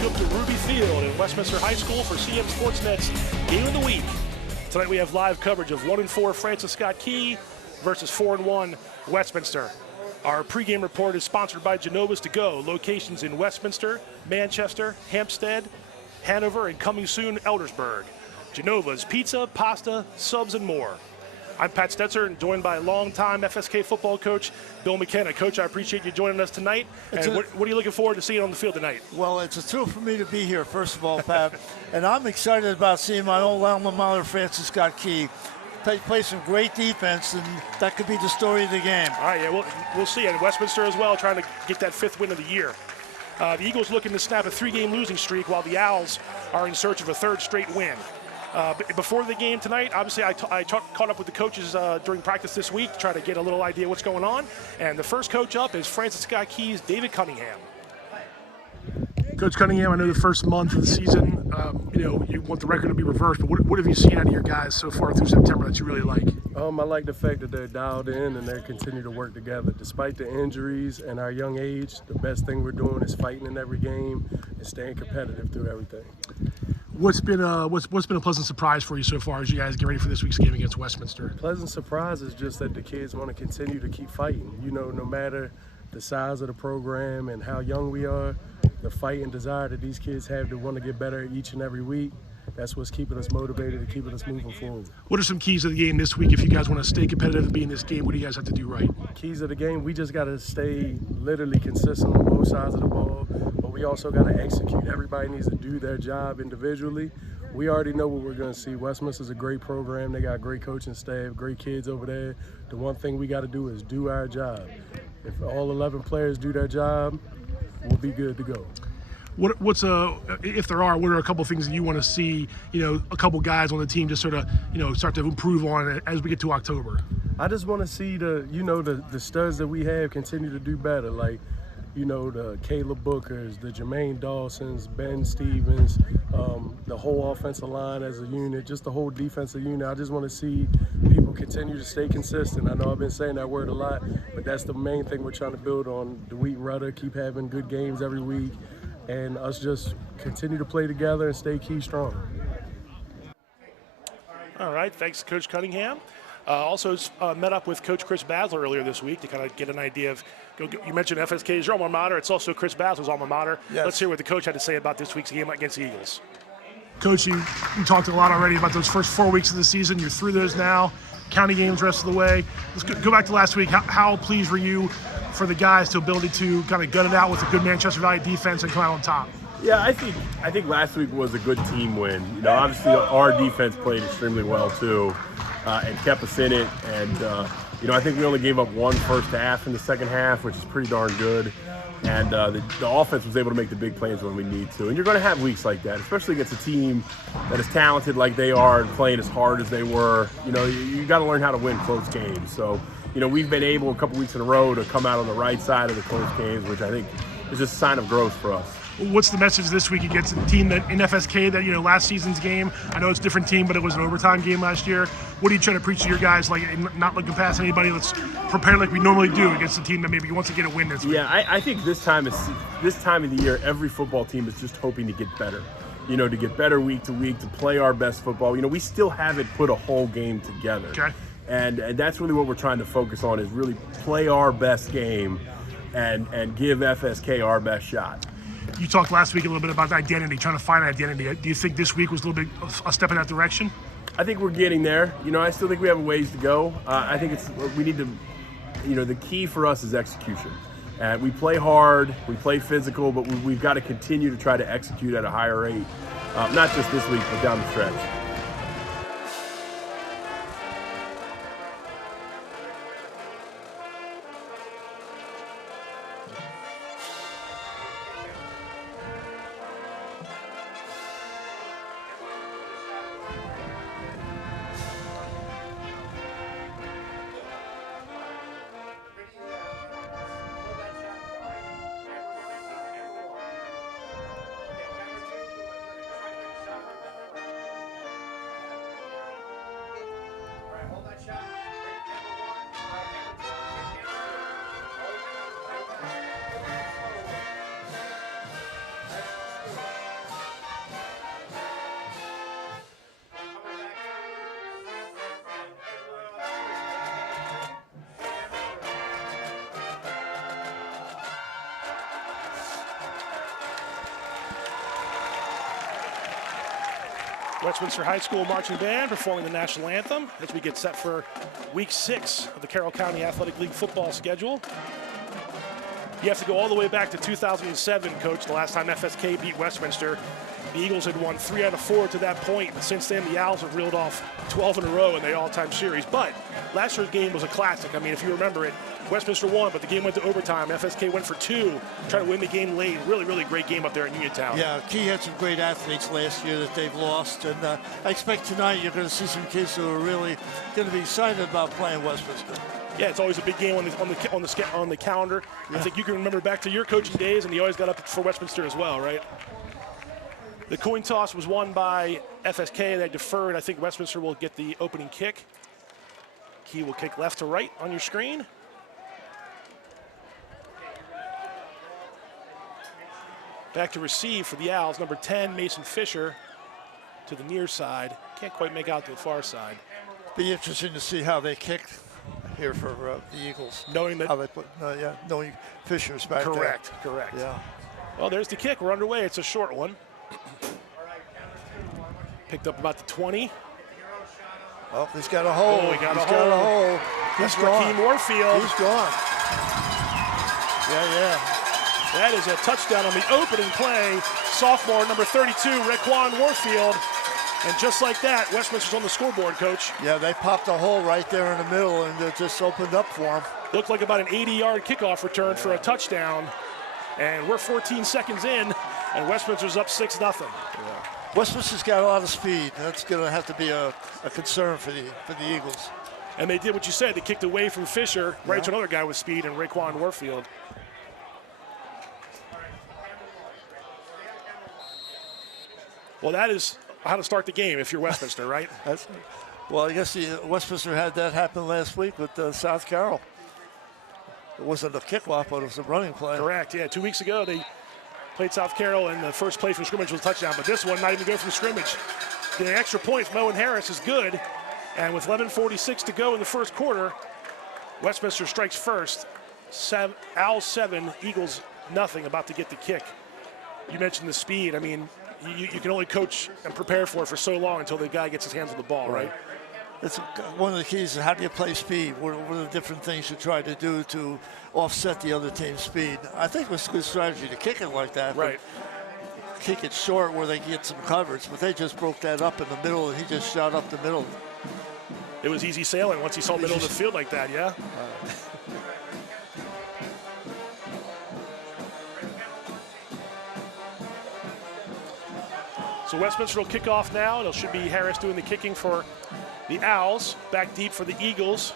welcome to Ruby Field in Westminster High School for CMSportsNet's Game of the Week. Tonight we have live coverage of 1-4 Francis Scott Key versus 4-1 Westminster. Our pregame report is sponsored by Genova's To Go, locations in Westminster, Manchester, Hampstead, Hanover, and coming soon, Eldersburg. Genova's pizza, pasta, subs, and more. I'm Pat Stetzer, and joined by longtime FSK football coach Bill McKenna. Coach, I appreciate you joining us tonight. And what are you looking forward to seeing on the field tonight? Well, it's a thrill for me to be here, first of all, Pat. And I'm excited about seeing my old alma mater, Francis Scott Key, play some great defense, and that could be the story of the game. All right, yeah, we'll see. And Westminster as well, trying to get that 5th win of the year. The Eagles looking to snap a 3-game losing streak, while the Owls are in search of a 3rd straight win. Before the game tonight, obviously I caught up with the coaches during practice this week to try to get a little idea what's going on. And the first coach up is Francis Scott Key's David Cunningham. Coach Cunningham, I know the first month of the season, you want the record to be reversed, but what have you seen out of your guys so far through September that you really like? I like the fact that they're dialed in and they continue to work together. Despite the injuries and our young age, the best thing we're doing is fighting in every game and staying competitive through everything. What's been a pleasant surprise for you so far as you guys get ready for this week's game against Westminster? Pleasant surprise is just that the kids want to continue to keep fighting. No matter the size of the program and how young we are, the fight and desire that these kids have to want to get better each and every week, that's what's keeping us motivated and keeping us moving forward. What are some keys of the game this week if you guys want to stay competitive and be in this game? What do you guys have to do right? Keys of the game, we just got to stay literally consistent on both sides of the ball, but we also got to execute. Everybody needs to do their job individually. We already know what we're going to see. Westminster's a great program. They got great coaching staff, great kids over there. The one thing we got to do is do our job. If all 11 players do their job, we'll be good to go. If there are, what are a couple things that you want to see, a couple guys on the team just sort of, start to improve on as we get to October? I just want to see the studs that we have continue to do better, like, the Caleb Bookers, the Jermaine Dawsons, Ben Stevens, the whole offensive line as a unit, just the whole defensive unit. I just want to see people continue to stay consistent. I know I've been saying that word a lot, but that's the main thing we're trying to build on. DeWeat and Rudder keep having good games every week, and us just continue to play together and stay key strong. All right, thanks, Coach Cunningham. Also met up with Coach Chris Basler earlier this week to kind of get an idea of, you mentioned FSK is your alma mater. It's also Chris Basler's alma mater. Yes. Let's hear what the coach had to say about this week's game against the Eagles. Coach, you talked a lot already about those first 4 weeks of the season. You're through those now. County games rest of the way. Let's go back to last week. How pleased were you for the guys to ability to kind of gut it out with a good Manchester Valley defense and come out on top? Yeah, I think last week was a good team win. Obviously our defense played extremely well too, and kept us in it. And I think we only gave up one first half in the second half, which is pretty darn good. And the offense was able to make the big plays when we need to. And you're going to have weeks like that, especially against a team that is talented like they are and playing as hard as they were. You got to learn how to win close games. So, we've been able a couple weeks in a row to come out on the right side of the close games, which I think is just a sign of growth for us. What's the message this week against a team that in FSK that, last season's game, I know it's a different team, but it was an overtime game last year. What are you trying to preach to your guys, like not looking past anybody? Let's prepare like we normally do against a team that maybe wants to get a win this week. Yeah, I think this time of the year, every football team is just hoping to get better. To get better week to week, to play our best football. We still haven't put a whole game together. Okay. And that's really what we're trying to focus on, is really play our best game and give FSK our best shot. You talked last week a little bit about identity, trying to find identity. Do you think this week was a little bit a step in that direction? I think we're getting there. I still think we have a ways to go. I think we need to, the key for us is execution. And we play hard, we play physical, but we've got to continue to try to execute at a higher rate, not just this week, but down the stretch. Westminster High School Marching Band performing the national anthem as we get set for week 6 of the Carroll County Athletic League football schedule. You have to go all the way back to 2007, Coach, the last time FSK beat Westminster. The Eagles had won 3 out of 4 to that point, and since then the Owls have reeled off 12 in a row in the all-time series. But last year's game was a classic. I mean, if you remember it, Westminster won, but the game went to overtime. FSK went for 2, trying to win the game late. Really, really great game up there in Uniontown. Yeah, Key had some great athletes last year that they've lost, and I expect tonight you're going to see some kids who are really going to be excited about playing Westminster. Yeah, it's always a big game on the calendar. Yeah. I think you can remember back to your coaching days, and you always got up for Westminster as well, right? The coin toss was won by FSK. They deferred. I think Westminster will get the opening kick. Key will kick left to right on your screen. Back to receive for the Owls, number 10, Mason Fisher, to the near side. Can't quite make out to the far side. Be interesting to see how they kicked here for the Eagles. Knowing that, how they put, knowing Fisher's back there. Correct. Yeah. Well, there's the kick. We're underway. It's a short one. Picked up about the 20. Oh, he's got a hole. Oh, he got a hole. He's gone. Raheem Warfield. He's gone. Yeah. That is a touchdown on the opening play. Sophomore, number 32, Raquan Warfield. And just like that, Westminster's on the scoreboard, Coach. Yeah, they popped a hole right there in the middle, and it just opened up for him. Looked like about an 80-yard kickoff return for a touchdown. And we're 14 seconds in, and Westminster's up 6-0. Yeah. Westminster's got a lot of speed. That's going to have to be a concern for the Eagles. And they did what you said. They kicked away from Fisher, right to another guy with speed, and Raquan Warfield. Well, that is how to start the game if you're Westminster, right? Well, I guess Westminster had that happen last week with South Carroll. It wasn't a kickoff, but it was a running play. Correct, yeah. 2 weeks ago, they played South Carroll, and the first play from scrimmage was a touchdown. But this one, not even go from scrimmage. The extra points, Moen Harris is good. And with 11:46 to go in the first quarter, Westminster strikes first. Owls 7, Eagles nothing, about to get the kick. You mentioned the speed. I mean, you can only coach and prepare for it for so long until the guy gets his hands on the ball, right? It's one of the keys is how do you play speed? What are the different things you try to do to offset the other team's speed? I think it was a good strategy to kick it like that. Right. Kick it short where they get some coverage, but they just broke that up in the middle, and he just shot up the middle. It was easy sailing once he saw the middle of the field like that, yeah? So Westminster will kick off now. It should be Harris doing the kicking for the Owls. Back deep for the Eagles.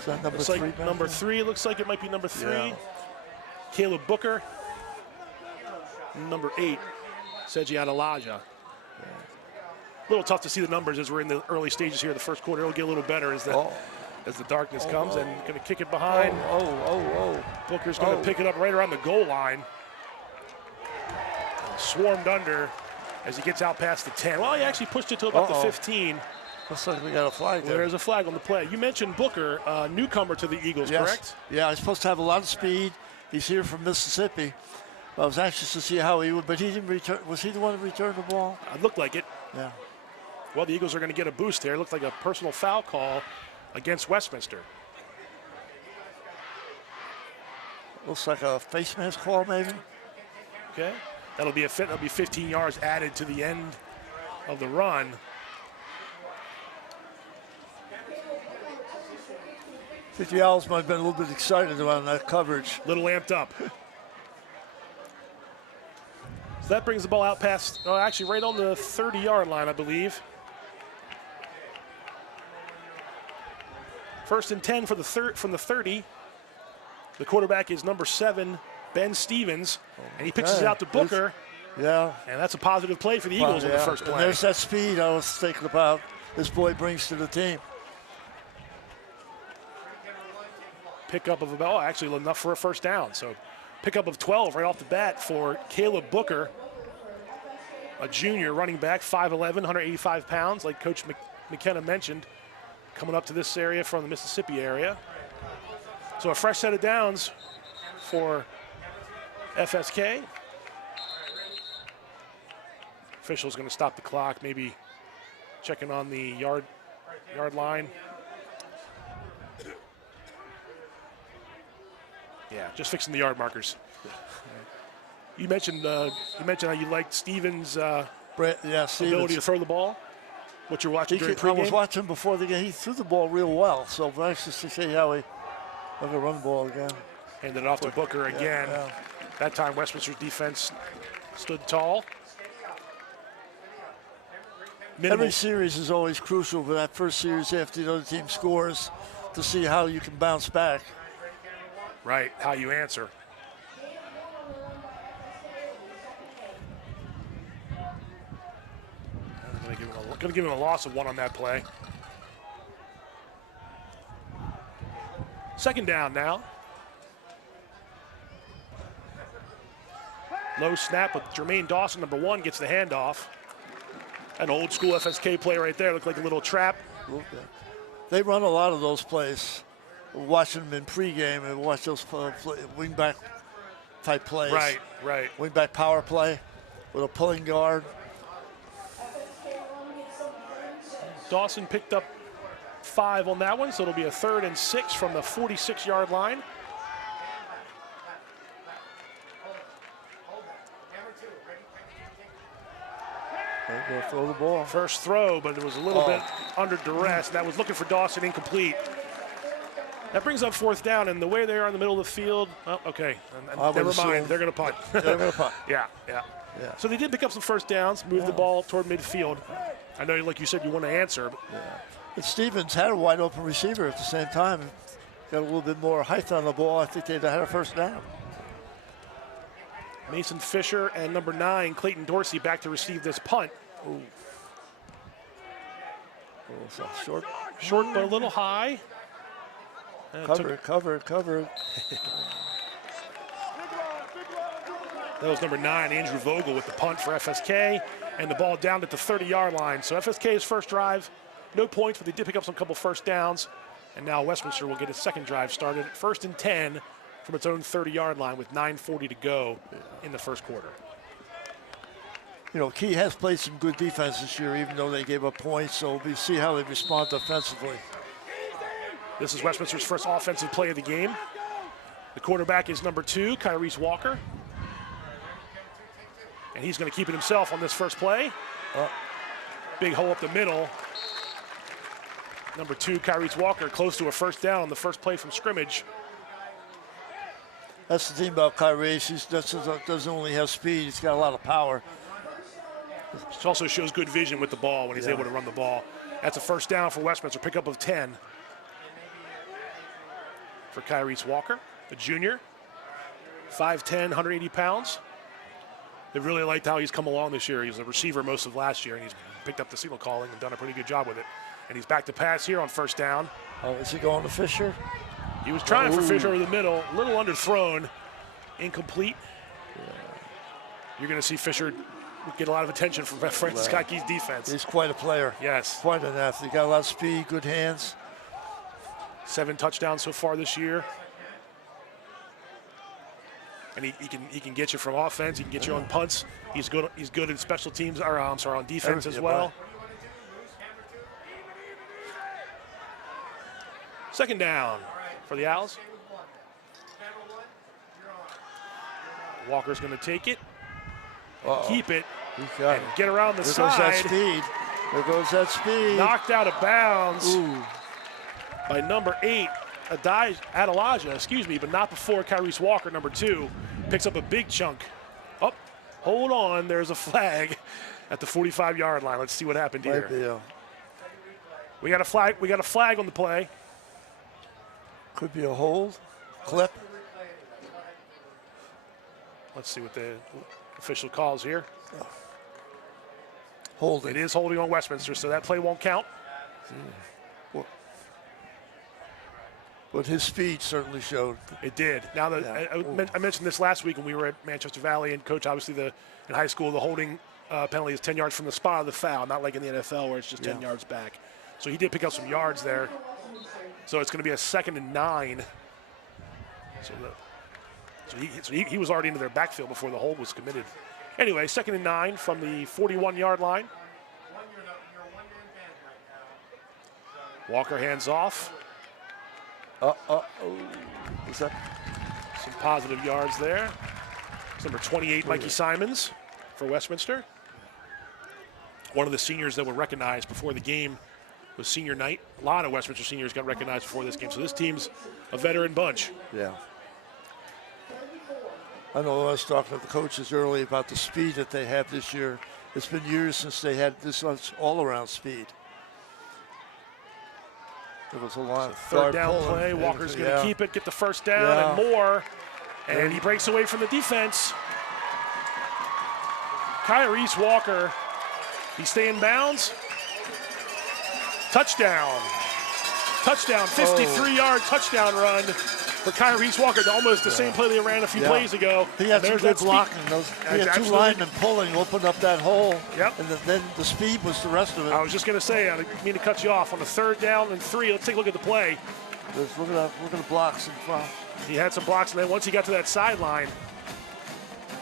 Is that number looks 3? Like number 3. Looks like it might be number 3. Yeah. Caleb Booker. Number 8, Seji Adelaja. A little tough to see the numbers as we're in the early stages here of the first quarter. It'll get a little better as the darkness comes, and going to kick it behind. Booker's going to pick it up right around the goal line. Swarmed under as he gets out past the 10. Well, he actually pushed it to about the 15. Looks like we got a flag there. There's a flag on the play. You mentioned Booker, newcomer to the Eagles, correct? Yeah, he's supposed to have a lot of speed. He's here from Mississippi. I was anxious to see how he would, but he didn't return. Was he the one who returned the ball? It looked like it. Yeah. Well, the Eagles are going to get a boost here. It looked like a personal foul call against Westminster. Looks like a face mask call, maybe. Okay. That'll be 15 yards added to the end of the run. I think the Owls might have been a little bit excited around that coverage. A little amped up. So that brings the ball out past, actually right on the 30-yard line, I believe. First and 10 for from the 30. The quarterback is number 7, Ben Stevens, and he pitches it out to Booker. Yeah. And that's a positive play for the Eagles in the first play. And there's that speed I was thinking about this boy brings to the team. Pickup of about, actually enough for a first down. So pickup of 12 right off the bat for Caleb Booker, a junior running back, 5'11", 185 pounds, like Coach McKenna mentioned, coming up to this area from the Mississippi area. So a fresh set of downs for FSK. Official's going to stop the clock, maybe checking on the yard line. Yeah, just fixing the yard markers. You mentioned how you liked Stevens' ability to throw the ball. What you're watching during pregame? I was watching before the game. He threw the ball real well, so nice to see how he going to run the ball again. Handed it off to Booker again. Yeah. That time Westminster's defense stood tall. Every series is always crucial for that first series after the other team scores to see how you can bounce back. Right, how you answer. I'm going to give him a loss of 1 on that play. Second down now. Low snap with Jermaine Dawson, number 1, gets the handoff. An old school FSK play right there. Looked like a little trap. They run a lot of those plays. Watching them in pregame and watch those wingback type plays. Right. Wingback power play with a pulling guard. Dawson picked up 5 on that one, so it'll be a 3rd and 6 from the 46-yard line. They're going to throw the ball. First throw, but it was a little bit under duress. That was looking for Dawson, incomplete. That brings up 4th down, and the way they are in the middle of the field, okay, never mind, they're going to punt. They're going to punt. Yeah. So they did pick up some first downs, move the ball toward midfield. I know, like you said, you want to answer. But Stevens had a wide open receiver at the same time. Got a little bit more height on the ball. I think they'd have had a first down. Mason Fisher and number 9, Clayton Dorsey, back to receive this punt. Ooh. So short, but a little high. Cover. That was number 9, Andrew Vogel, with the punt for FSK, and the ball down at the 30-yard line. So FSK's first drive, no points, but they did pick up some couple first downs. And now Westminster will get its second drive started at 1st and 10 from its own 30-yard line with 9:40 to go in the first quarter. You know, Key has played some good defense this year, even though they gave up points. So we'll see how they respond offensively. This is Westminster's first offensive play of the game. The quarterback is number 2, Kyrese Walker. And he's going to keep it himself on this first play. Big hole up the middle. Number 2, Kyrese Walker, close to a first down on the first play from scrimmage. That's the thing about Kyrese. He doesn't only have speed, he's got a lot of power. It also shows good vision with the ball when he's able to run the ball. That's a first down for Westminster, pickup of 10 for Kyrese Walker, the junior. 5'10", 180 pounds. They really liked how he's come along this year. He was a receiver most of last year, and he's picked up the signal calling and done a pretty good job with it. And he's back to pass here on first down. Oh, is he going to Fisher? He was trying for Fisher over the middle, a little underthrown, incomplete. You're going to see Fisher get a lot of attention from Francis Scott Key's defense. He's quite a player. Yes. Quite an athlete. Got a lot of speed, good hands. 7 touchdowns so far this year. And he can get you from offense. He can get you on punts. He's good in special teams. On defense as well. Second down for the Owls. Walker's going to take it, keep it, and get around the side. There goes that speed. Knocked out of bounds by number 8, Adelaja, but not before Kyrese Walker, number 2, picks up a big chunk. Oh, hold on, there's a flag at the 45-yard line. Let's see what happened here. We got a flag on the play. Could be a hold, clip. Let's see what the official calls here. Holding. It is holding on Westminster, so that play won't count. But his speed certainly showed. It did. Now, I mentioned this last week when we were at Manchester Valley, and Coach, obviously, in high school, the holding penalty is 10 yards from the spot of the foul, not like in the NFL where it's just 10 yards back. So he did pick up some yards there. So it's going to be a 2nd and 9. So he was already into their backfield before the hold was committed. Anyway, 2nd and 9 from the 41-yard line. Walker hands off. Is that? Some positive yards there. It's number 28, Mikey Simons for Westminster. One of the seniors that were recognized before the game was senior night. A lot of Westminster seniors got recognized before this game, so this team's a veteran bunch. Yeah. I know I was talking to the coaches earlier about the speed that they have this year. It's been years since they had this much all-around speed. There was a lot of Third down play. Walker's going to keep it, get the first down and more. And he breaks away from the defense. Kyrese Walker, he stay in bounds. Touchdown. Touchdown, 53-yard touchdown run for Kyrese Walker. Almost the same play they ran a few plays ago. He had some good blocking. He had 2 linemen pulling, opened up that hole. Yep. And then the speed was the rest of it. I was just going to say, I didn't mean to cut you off. On the 3rd down and 3, let's take a look at the play. Look at the blocks in front. He had some blocks, and then once he got to that sideline,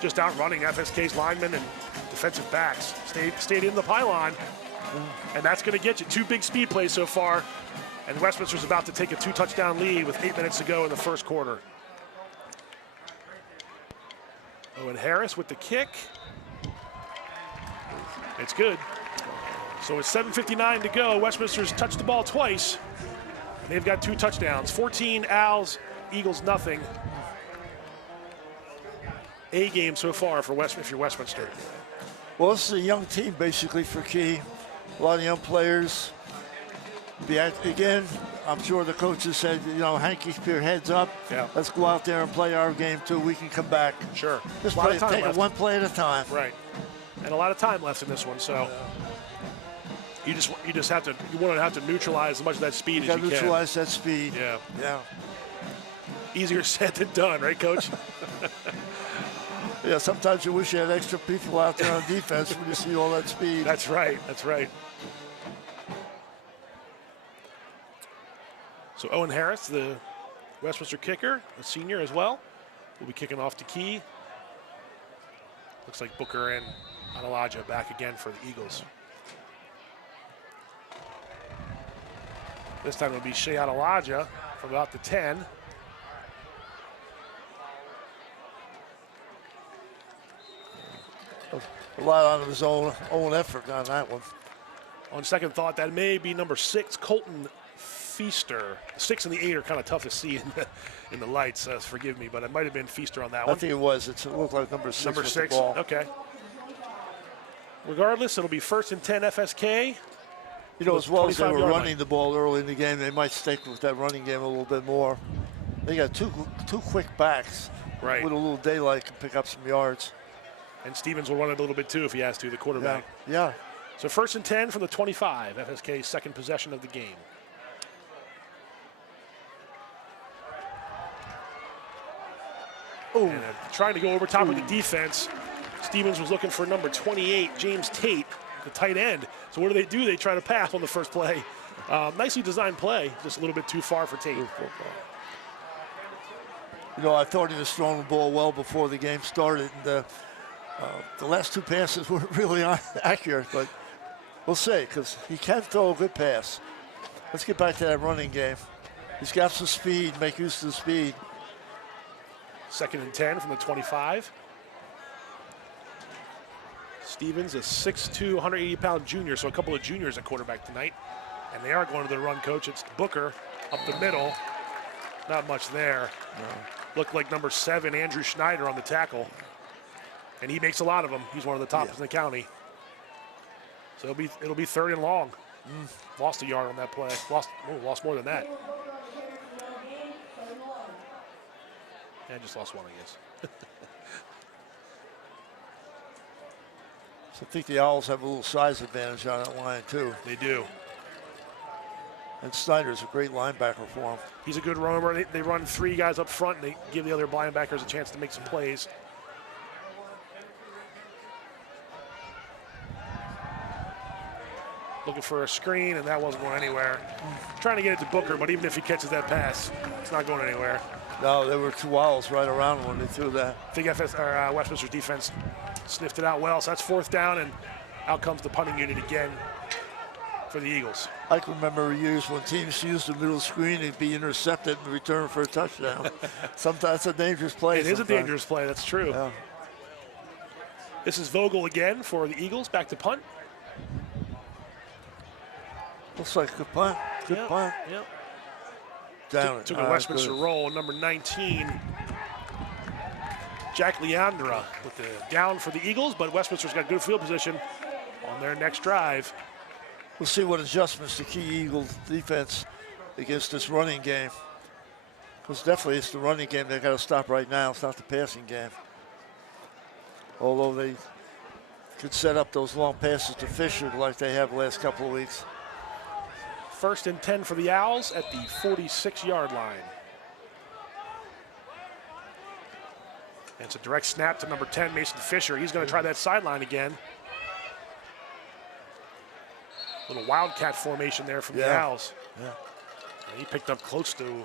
just outrunning FSK's linemen and defensive backs. Stayed in the pylon, and that's going to get you 2 big speed plays so far. And Westminster's about to take a 2-touchdown lead with 8 minutes to go in the first quarter. Owen Harris with the kick. It's good. So it's 7:59 to go. Westminster's touched the ball twice. And they've got 2 touchdowns. 14 Owls, Eagles nothing. A game so far for Westminster. Well, this is a young team basically for Key. A lot of young players. Again, I'm sure the coaches said, Hank, keep your heads up. Yeah. Let's go out there and play our game too. We can come back. Sure. Just take it one play at a time. Right. And a lot of time left in this one, so you want to have to neutralize as much of that speed as you can. Neutralize that speed. Yeah. Yeah. Easier said than done, right, Coach? Yeah. Sometimes you wish you had extra people out there on defense when you see all that speed. That's right. That's right. So Owen Harris, the Westminster kicker, a senior as well, will be kicking off to Key. Looks like Booker and Analaja back again for the Eagles. This time it'll be Shea Analaja from about the 10. A lot of his own effort on that one. On second thought, that may be number 6, Colton Feaster. 6 and the 8 are kind of tough to see in the lights. Forgive me, but it might have been Feaster on that one. I think it was. It looked like number 6. Number 6. The ball. Okay. Regardless, it'll be 1st and 10 FSK. As well as they were running line. the ball early in the game, they might stick with that running game a little bit more. They got two quick backs. Right. With a little daylight, can pick up some yards. And Stevens will run it a little bit too if he has to, the quarterback. Yeah. So 1st and 10 from the 25, FSK's second possession of the game. Oh. And trying to go over top of the defense. Stevens was looking for number 28, James Tate, the tight end. So what do? They try to pass on the first play. Nicely designed play, just a little bit too far for Tate. I thought he was throwing the ball well before the game started. And the last 2 passes weren't really accurate, but we'll see, because he can throw a good pass. Let's get back to that running game. He's got some speed, make use of the speed. 2nd and 10 from the 25. Stevens, a 6'2", 180-pound junior, so a couple of juniors at quarterback tonight. And they are going to the run, coach. It's Booker up the middle. Not much there. No. Looked like number 7, Andrew Schneider, on the tackle. And he makes a lot of them. He's one of the tops in the county. So it'll be 3rd and long. Lost a yard on that play. Lost more than that. Yeah, just lost one, I guess. So I think the Owls have a little size advantage on that line, too. They do. And Snyder's a great linebacker for him. He's a good runner. They run 3 guys up front, and they give the other linebackers a chance to make some plays. Looking for a screen, and that wasn't going anywhere. Trying to get it to Booker, but even if he catches that pass, it's not going anywhere. No, there were 2 Owls right around when they threw that. I think Westminster's defense sniffed it out well. So that's 4th down, and out comes the punting unit again for the Eagles. I can remember years when teams used the middle screen and be intercepted and return for a touchdown. Sometimes it's a dangerous play. It is a dangerous play, that's true. Yeah. This is Vogel again for the Eagles, back to punt. Looks like a good punt. Good punt. Yep. Down. Took a Westminster roll, number 19, Jack Leandra with the down for the Eagles, but Westminster's got good field position on their next drive. We'll see what adjustments the key Eagles defense against this running game. Because definitely it's the running game they got to stop right now. It's not the passing game. Although they could set up those long passes to Fisher like they have the last couple of weeks. 1st and 10 for the Owls at the 46-yard line. And it's a direct snap to number 10, Mason Fisher. He's going to try that sideline again. Little wildcat formation there from the Owls. Yeah. And he picked up close to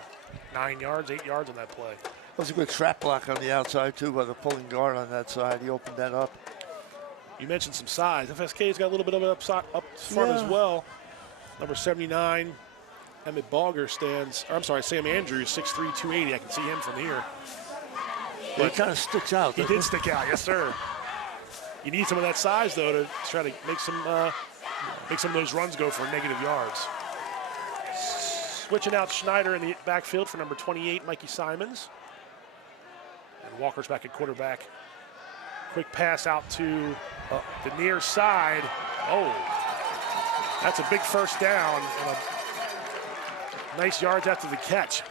9 yards, 8 yards on that play. That was a good trap block on the outside, too, by the pulling guard on that side. He opened that up. You mentioned some size. FSK's got a little bit of it up front as well. Number 79, Emmett Balger Sam Andrews, 6'3", 280. I can see him from here. But he kind of sticks out. He did stick out, yes, sir. You need some of that size, though, to try to make some of those runs go for negative yards. Switching out Schneider in the backfield for number 28, Mikey Simons. And Walker's back at quarterback. Quick pass out to the near side. Oh, that's a big 1st down. And a nice yards after the catch.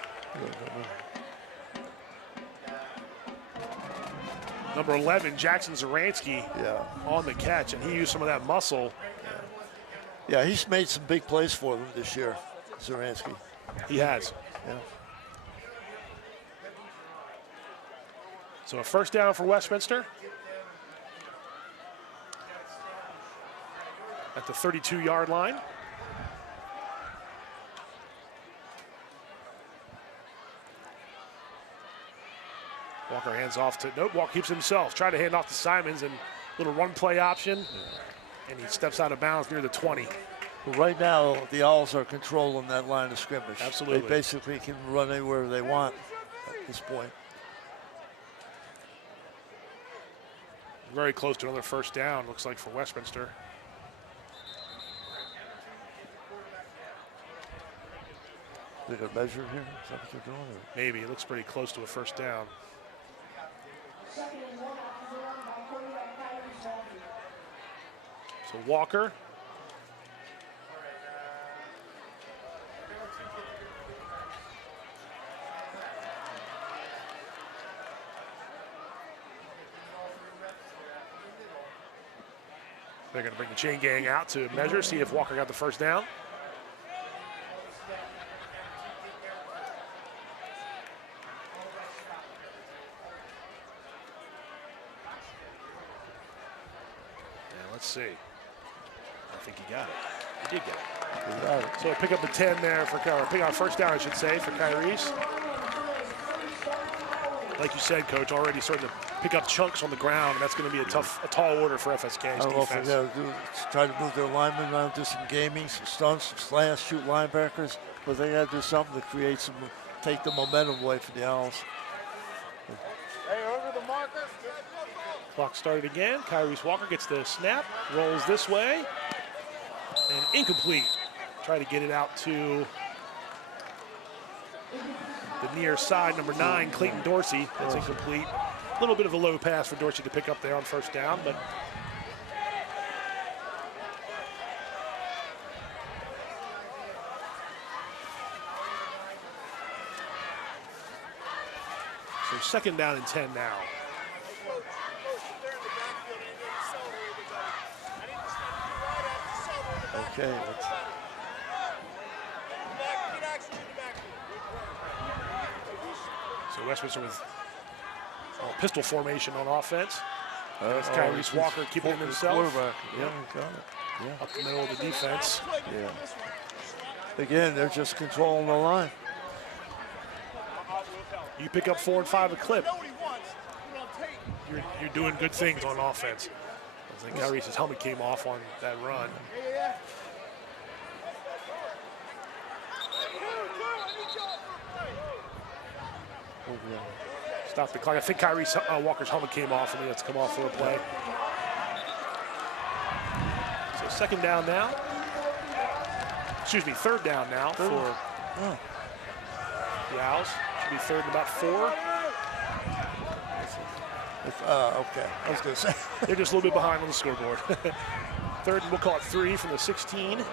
Number 11, Jackson Zaransky, on the catch, and he used some of that muscle. Yeah, he's made some big plays for them this year, Zaransky. He has. Yeah. So a 1st down for Westminster at the 32-yard line. Walker hands off to, nope, Walker keeps himself. Trying to hand off to Simons, and little run play option. And he steps out of bounds near the 20. Well, right now, the Owls are controlling that line of scrimmage. Absolutely. They basically can run anywhere they want at this point. Very close to another 1st down, looks like, for Westminster. They got a measure here? Is that what they're doing? Or? Maybe. It looks pretty close to a 1st down. So Walker. They're going to bring the chain gang out to measure, see if Walker got the 1st down. Let's see. I think he got it. He did get it. He got it. So pick up the 10 there for pick up 1st down, I should say, for Kyrie's. Like you said, Coach, already starting to pick up chunks on the ground, and that's going to be a tall order for FSK's I don't know if defense. they got to do, try to move their linemen around, do some gaming, some stunts, some slash, shoot linebackers, but they got to do something to create some, take the momentum away from the Owls. Hey, over the markers. Clock started again. Kyrie's Walker gets the snap, rolls this way, and incomplete. Try to get it out to the near side, number 9, Clayton Dorsey. That's incomplete. A little bit of a low pass for Dorsey to pick up there on 1st down, but so 2nd down and 10 now. Okay. So Westminster with pistol formation on offense. That's Kyrie's Walker keeping it himself. Quarterback. Yeah, he got it. Yeah. Up the middle of the defense. Yeah. Again, they're just controlling the line. You pick up 4 and 5 a clip. you're doing good things on offense. I think Kyrese's helmet came off on that run. Stop the clock. I think Kyrese Walker's helmet came off, and let's come off for a play. So second down now. Excuse me, third down now for the Owls. Should be third and about 4. Okay, I was going to say. They're just a little bit behind on the scoreboard. Third and we'll call it 3 from the 16. Now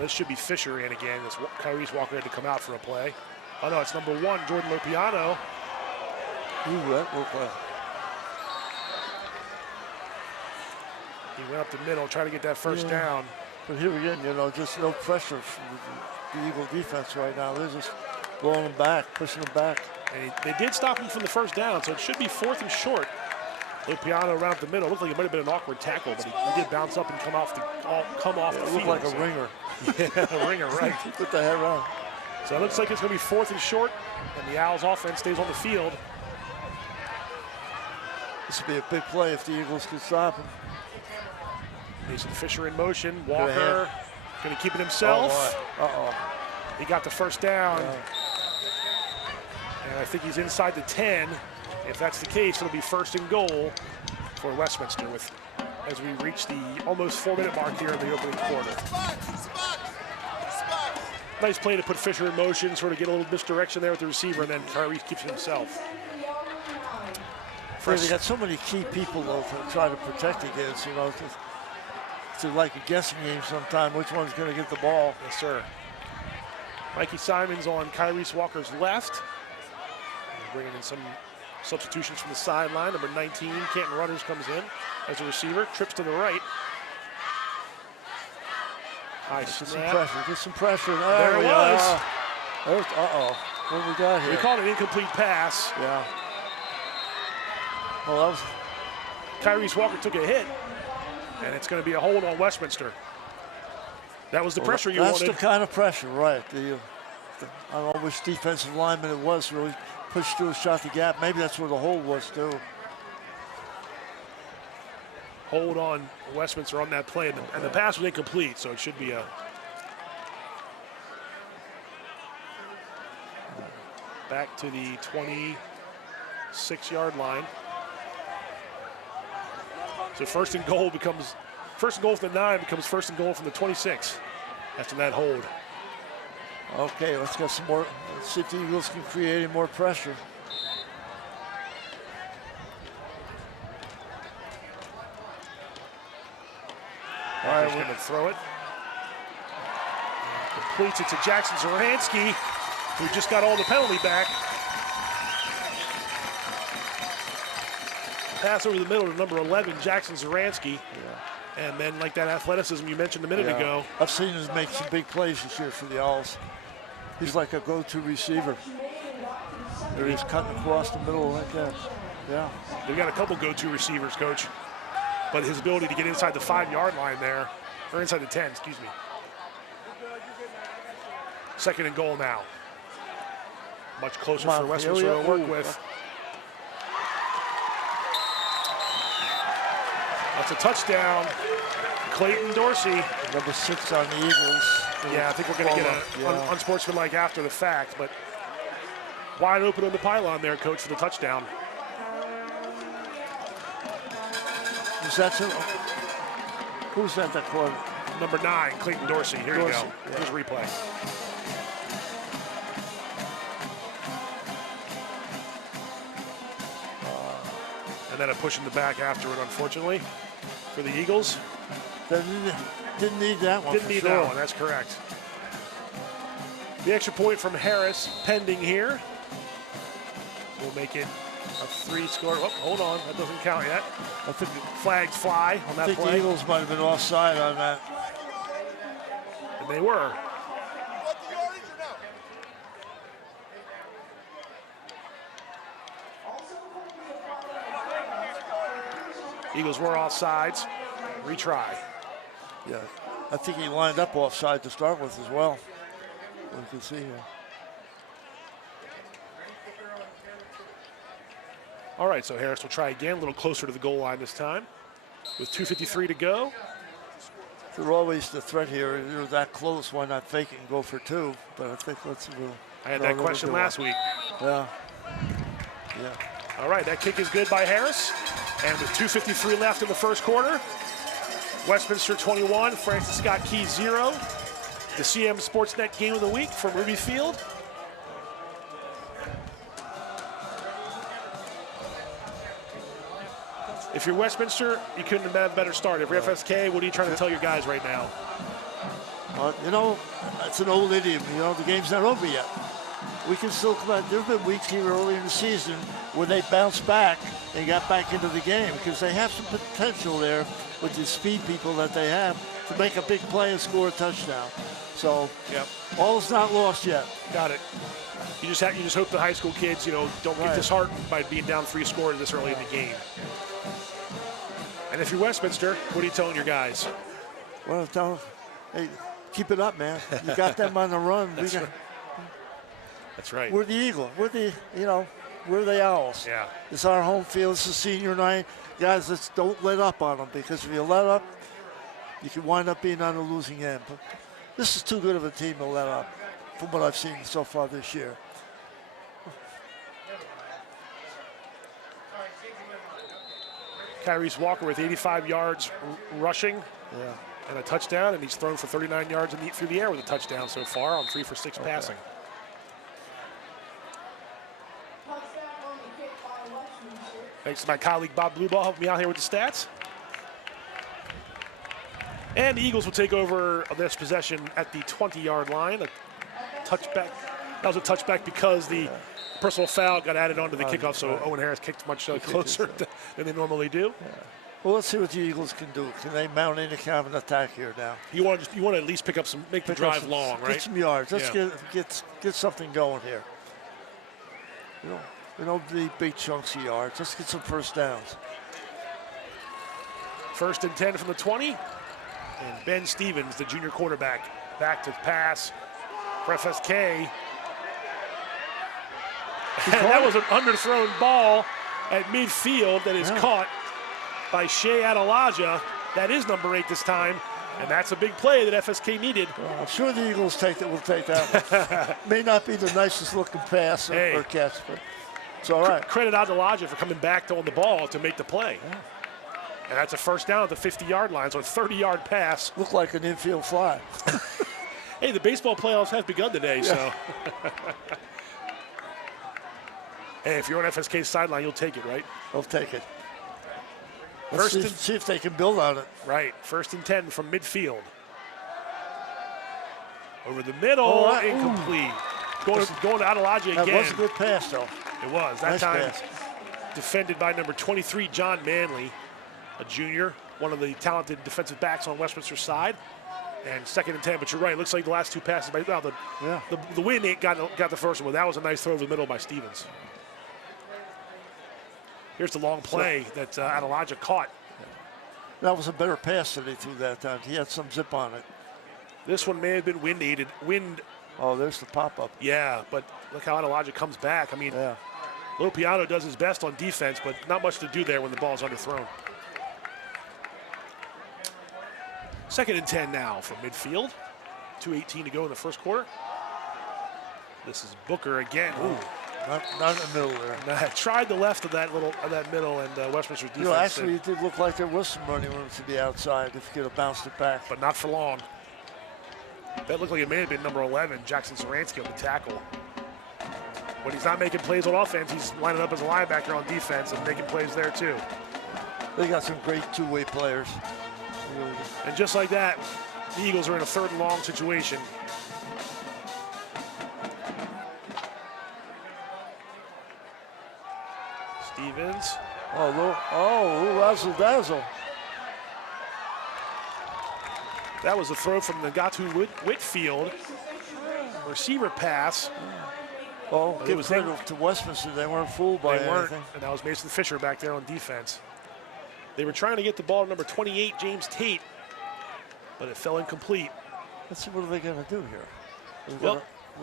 this should be Fisher in again. This Kyrese Walker had to come out for a play. Oh no, it's number 1, Jordan Lopiano. He went up the middle, trying to get that first down. But here again, just no pressure from the Eagle defense right now. They're just blowing them back, pushing them back. And they did stop him from the first down, so it should be 4th and short. Lopiano around the middle. Looked like it might have been an awkward tackle, but he did bounce up and come off the It field. looked like a ringer. Yeah, a ringer, right. Put the head around. So it looks like it's going to be 4th and short, and the Owls offense stays on the field. This would be a big play if the Eagles could stop him. Mason Fisher in motion. Walker going to keep it himself. He got the first down. And I think he's inside the 10. If that's the case, it'll be 1st and goal for Westminster as we reach the almost 4-minute mark here in the opening quarter. Nice play to put Fisher in motion, sort of get a little misdirection there with the receiver, and then Kyrese keeps it himself. They got so many key people, though, to try to protect against, It's like a guessing game sometime, which one's going to get the ball. Yes, sir. Mikey Simons on Kyrese Walker's left. Bringing in some substitutions from the sideline. Number 19, Canton Runners, comes in as a receiver. Trips to the right. Nice snap. Get some pressure. There it was. What do we got here? We called it an incomplete pass. Yeah. Well, that was... Kyrese Walker took a hit, and it's going to be a hold on Westminster. That was the pressure you wanted. That's the kind of pressure, right. I don't know which defensive lineman it was, really pushed through, shot the gap. Maybe that's where the hold was, too. Hold on Westminster on that play, and the pass was incomplete, so it should be a... Back to the 26-yard line. So 1st and goal from the 9 becomes 1st and goal from the 26 after that hold. Okay, let's get some more. Let's see if the Eagles can create any more pressure. All right, we're going to throw it. Completes it to Jackson Zaransky, who just got all the penalty back. Pass over the middle to number 11, Jackson Zaransky. And then, like that athleticism you mentioned a minute ago. I've seen him make some big plays this year for the Owls. He's like a go-to receiver. There he's cutting across the middle like that. Yeah. They've got a couple go-to receivers, Coach. But his ability to get inside the 5-yard line there, or inside the 10, excuse me. 2nd and goal now. Much closer for Westminster to work with. That's a touchdown. Clayton Dorsey. Number 6 on the Eagles. Yeah, I think we're going to get an unsportsmanlike after the fact, but wide open on the pylon there, Coach, for the touchdown. Is that who's that caught? Number 9, Clayton Dorsey. Here you go. Yeah. Here's replay. And then a push in the back after it, unfortunately, for the Eagles. Didn't need that one. Didn't need that one, that's correct. The extra point from Harris pending here. We'll make it a 3-score. Oh, hold on, that doesn't count yet. I think flags fly on that play. I think the Eagles might have been offside on that. And they were. Eagles were offsides. Retry. Yeah, I think he lined up offside to start with as well. You can see here. All right, so Harris will try again, a little closer to the goal line this time. With 2:53 to go. They're always the threat here. You're that close, why not fake it and go for 2? But I think let's go. I had that question last week. Yeah. All right, that kick is good by Harris. And with 2:53 left in the first quarter, Westminster 21, Francis Scott Key 0. The CMSportsNet Game of the Week from Ruby Field. If you're Westminster, you couldn't have had a better start. If you're FSK, what are you trying to tell your guys right now? You know, it's an old idiom. You know, the game's not over yet. We can still come out. There have been weeks here early in the season where they bounced back and got back into the game because they have some potential there with the speed people that they have to make a big play and score a touchdown. So, all's not lost yet. Got it. You just hope the high school kids, don't get disheartened by being down 3 scores this early in the game. And if you're Westminster, what are you telling your guys? Well, tell them, hey, keep it up, man. You got them on the run. That's right. We're the Eagle. We're the Owls. Yeah. It's our home field. It's the senior night. Guys, don't let up on them because if you let up, you can wind up being on the losing end. But this is too good of a team to let up from what I've seen so far this year. Kyrese Walker with 85 yards rushing and a touchdown, and he's thrown for 39 yards through the air with a touchdown so far on 3 for 6 passing. Thanks to my colleague Bob Blueball helping me out here with the stats. And the Eagles will take over this possession at the 20-yard line. A touchback. That was a touchback because the personal foul got added onto the kickoff, so Owen Harris kicked much closer than they normally do. Yeah. Well, let's see what the Eagles can do. Can they mount any kind of an attack here now? You want to at least pick up some, make the drive long, right? Get some yards. Let's get something going here. We don't need big chunks of yards. Let's get some first downs. 1st and 10 from the 20. And Ben Stevens, the junior quarterback, back to pass for FSK. And that was an underthrown ball at midfield that is caught by Shea Adelaja. That is number 8 this time. And that's a big play that FSK needed. Well, I'm sure the Eagles will take that. May not be the nicest looking pass or catch, but it's all right. Credit Adelaja for coming back on the ball to make the play. Yeah. And that's a first down at the 50-yard line, so a 30-yard pass. Looked like an infield fly. Hey, the baseball playoffs have begun today, so. Hey, if you're on FSK's sideline, you'll take it, right? I'll take it. Let's see if they can build on it. Right, 1st and 10 from midfield. Over the middle, incomplete. Going to Adelaja again. That was a good pass, though. It was. That nice time pass. Defended by number 23, John Manley, a junior, one of the talented defensive backs on Westminster's side. And 2nd and 10, but you're right. It looks like the last 2 passes by the wind ain't got the first one. That was a nice throw over the middle by Stevens. Here's the long play that Adelaja caught. That was a better pass that he threw that time. He had some zip on it. This one may have been wind-aided. Oh, there's the pop-up. Yeah, but look how Adelaja comes back. I mean, Lopiano does his best on defense, but not much to do there when the ball's underthrown. 2nd and 10 now from midfield. 2:18 to go in the first quarter. This is Booker again. Ooh. Not in the middle there. Tried the left of that middle, and Westminster's defense. Actually, it did look like there was some running room to the outside if you could have bounced it back. But not for long. That looked like it may have been number 11, Jackson Saransky on the tackle. When he's not making plays on offense, he's lining up as a linebacker on defense and making plays there too. They got some great two-way players. And just like that, the Eagles are in a 3rd and long situation. Stevens. Razzle dazzle. That was a throw from Nagatu Whitfield. Receiver pass. Oh, give credit to Westminster. They weren't fooled by anything. And that was Mason Fisher back there on defense. They were trying to get the ball to number 28, James Tate, but it fell incomplete. Let's see, what are they going to do here? We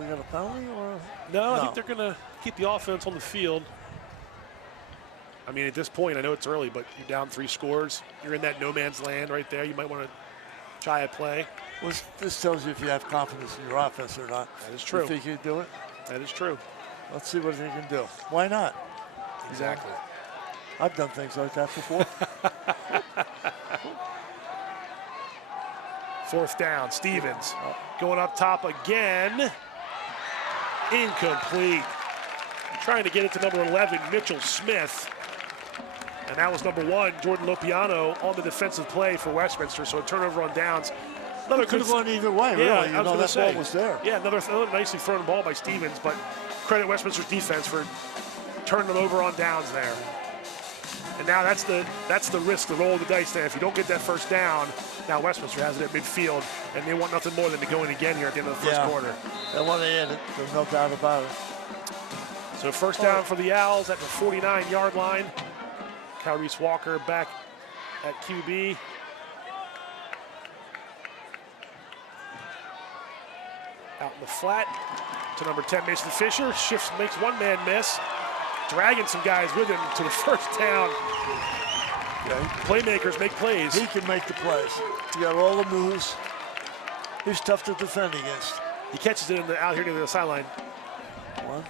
got a penalty or? No, I think they're going to keep the offense on the field. I mean, at this point, I know it's early, but you're down 3 scores. You're in that no man's land right there. You might want to try a play. Well, this tells you if you have confidence in your offense or not. That is true. You think you can do it? That is true. Let's see what they can do. Why not? Exactly. I've done things like that before. 4th down, Stevens going up top again. Incomplete. Trying to get it to number 11, Mitchell Smith. And that was number 1, Jordan Lopiano, on the defensive play for Westminster. So a turnover on downs. Another Could have gone either way, really. Yeah, You know, that ball was there. Yeah, another nicely thrown ball by Stevens, but credit Westminster's defense for turning it over on downs there. And now that's the risk, the roll of the dice there. If you don't get that first down, now Westminster has it at midfield, and they want nothing more than to go in again here at the end of the first quarter. They want to end it. There's no doubt about it. So first down for the Owls at the 49-yard line. Kyrese Walker back at QB. Out in the flat to number 10, Mason Fisher. Shifts, makes one man miss. Dragging some guys with him to the first down. Playmakers make plays. He can make the plays. He got all the moves. He's tough to defend against. He catches it out here to the sideline. One.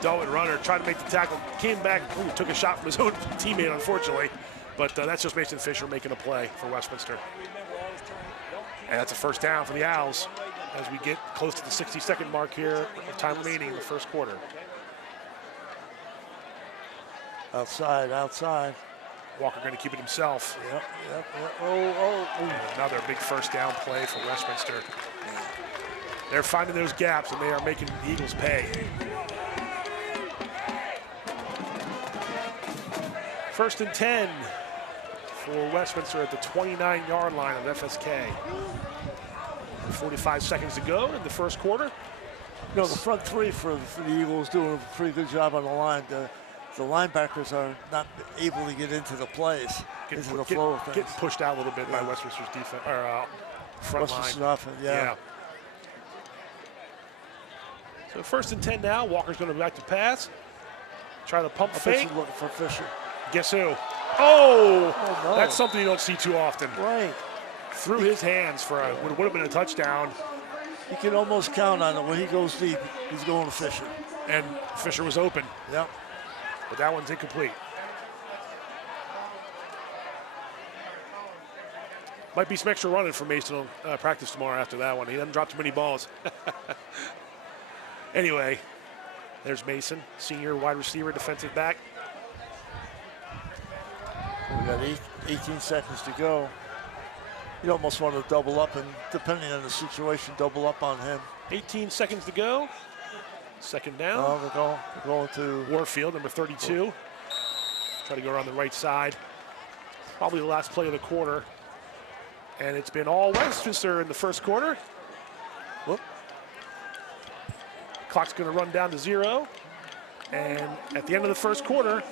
Darwin runner tried to make the tackle, came back, took a shot from his own teammate, unfortunately. But that's just Mason Fisher making a play for Westminster. And that's a first down for the Owls as we get close to the 60-second mark here, time remaining in the first quarter. Outside, outside. Walker going to keep it himself. Yep. Oh. Another big first down play for Westminster. They're finding those gaps, and they are making the Eagles pay. First and 10 for Westminster at the 29-yard line of FSK. 45 seconds to go in the first quarter. The front three for the Eagles doing a pretty good job on the line. The linebackers are not able to get into the plays, into the flow of things. Getting pushed out a little bit by Westminster's defense, or front line. Offense, yeah. So first and 10 now. Walker's going to go back to pass. Try to pump fake. Looking for Fisher. Guess who? Oh, no. That's something you don't see too often. Right. Through his hands for what would have been a touchdown. You can almost count on it. When he goes deep, he's going to Fisher. And Fisher was open. Yep. But that one's incomplete. Might be some extra running for Mason on practice tomorrow after that one. He doesn't drop too many balls. Anyway, there's Mason, senior wide receiver, defensive back. We got 18 seconds to go. You almost want to double up, and depending on the situation, double up on him. 18 seconds to go. Second down. Oh, they're going to Warfield, number 32. Try to go around the right side. Probably the last play of the quarter. And it's been all Westminster in the first quarter. Whoop. Clock's going to run down to 0. And at the end of the first quarter,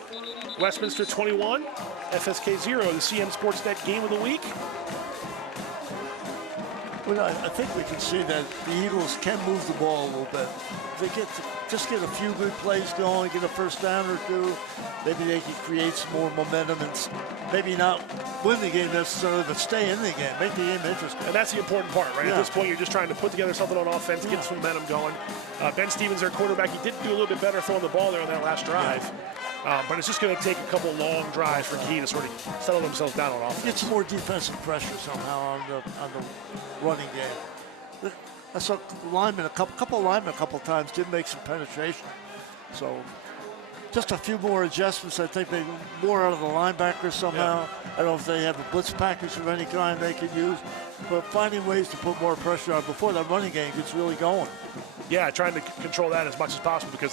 Westminster 21, FSK 0, the CMSportsNet game of the week. Well, I think we can see that the Eagles can move the ball a little bit. If they just get a few good plays going, get a first down or two, maybe they can create some more momentum and maybe not win the game necessarily, but stay in the game, make the game interesting. And that's the important part, right? Yeah. At this point, you're just trying to put together something on offense, get some momentum going. Ben Stevens, their quarterback, he did do a little bit better throwing the ball there on that last drive. But it's just going to take a couple long drives for Key to sort of settle themselves down on offense. Get some more defensive pressure somehow on the running game. I saw linemen, a couple linemen a couple times did make some penetration. So just a few more adjustments. I think maybe more out of the linebackers somehow. Yeah. I don't know if they have a blitz package of any kind they could use, but finding ways to put more pressure on before that running game gets really going. Yeah, trying to control that as much as possible because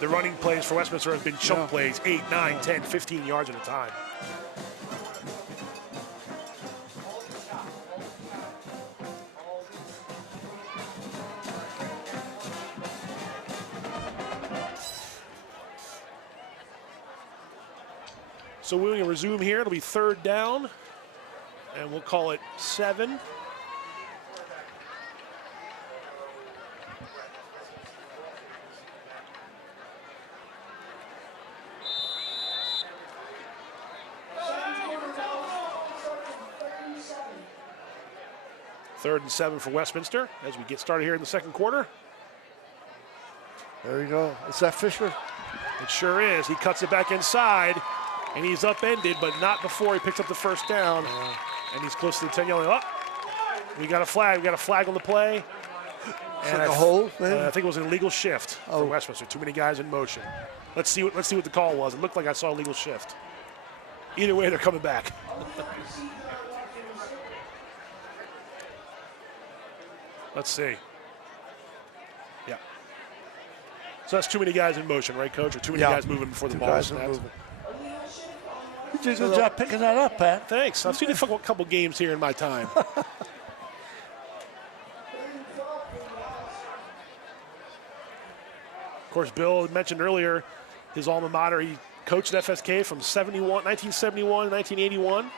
the running plays for Westminster have been chunk plays, 8, 9, 10, 15 yards at a time. So we're going to resume here. It'll be third down, and we'll call it 7. 3rd and 7 for Westminster as we get started here in the second quarter. There you go. Is that Fisher? It sure is. He cuts it back inside, and he's upended, but not before he picks up the first down. And he's close to the 10-yard line. Oh, we got a flag. We got a flag on the play. And like a hold? I think it was an illegal shift for Westminster. Too many guys in motion. Let's see what the call was. It looked like I saw a legal shift. Either way, they're coming back. Let's see. Yeah. So that's too many guys in motion, right, Coach? Or too many guys moving before the ball is snapped? You did a good job picking that up, Pat. Thanks. I've seen a couple games here in my time. Of course, Bill mentioned earlier his alma mater. He coached at FSK from 1971 to 1981,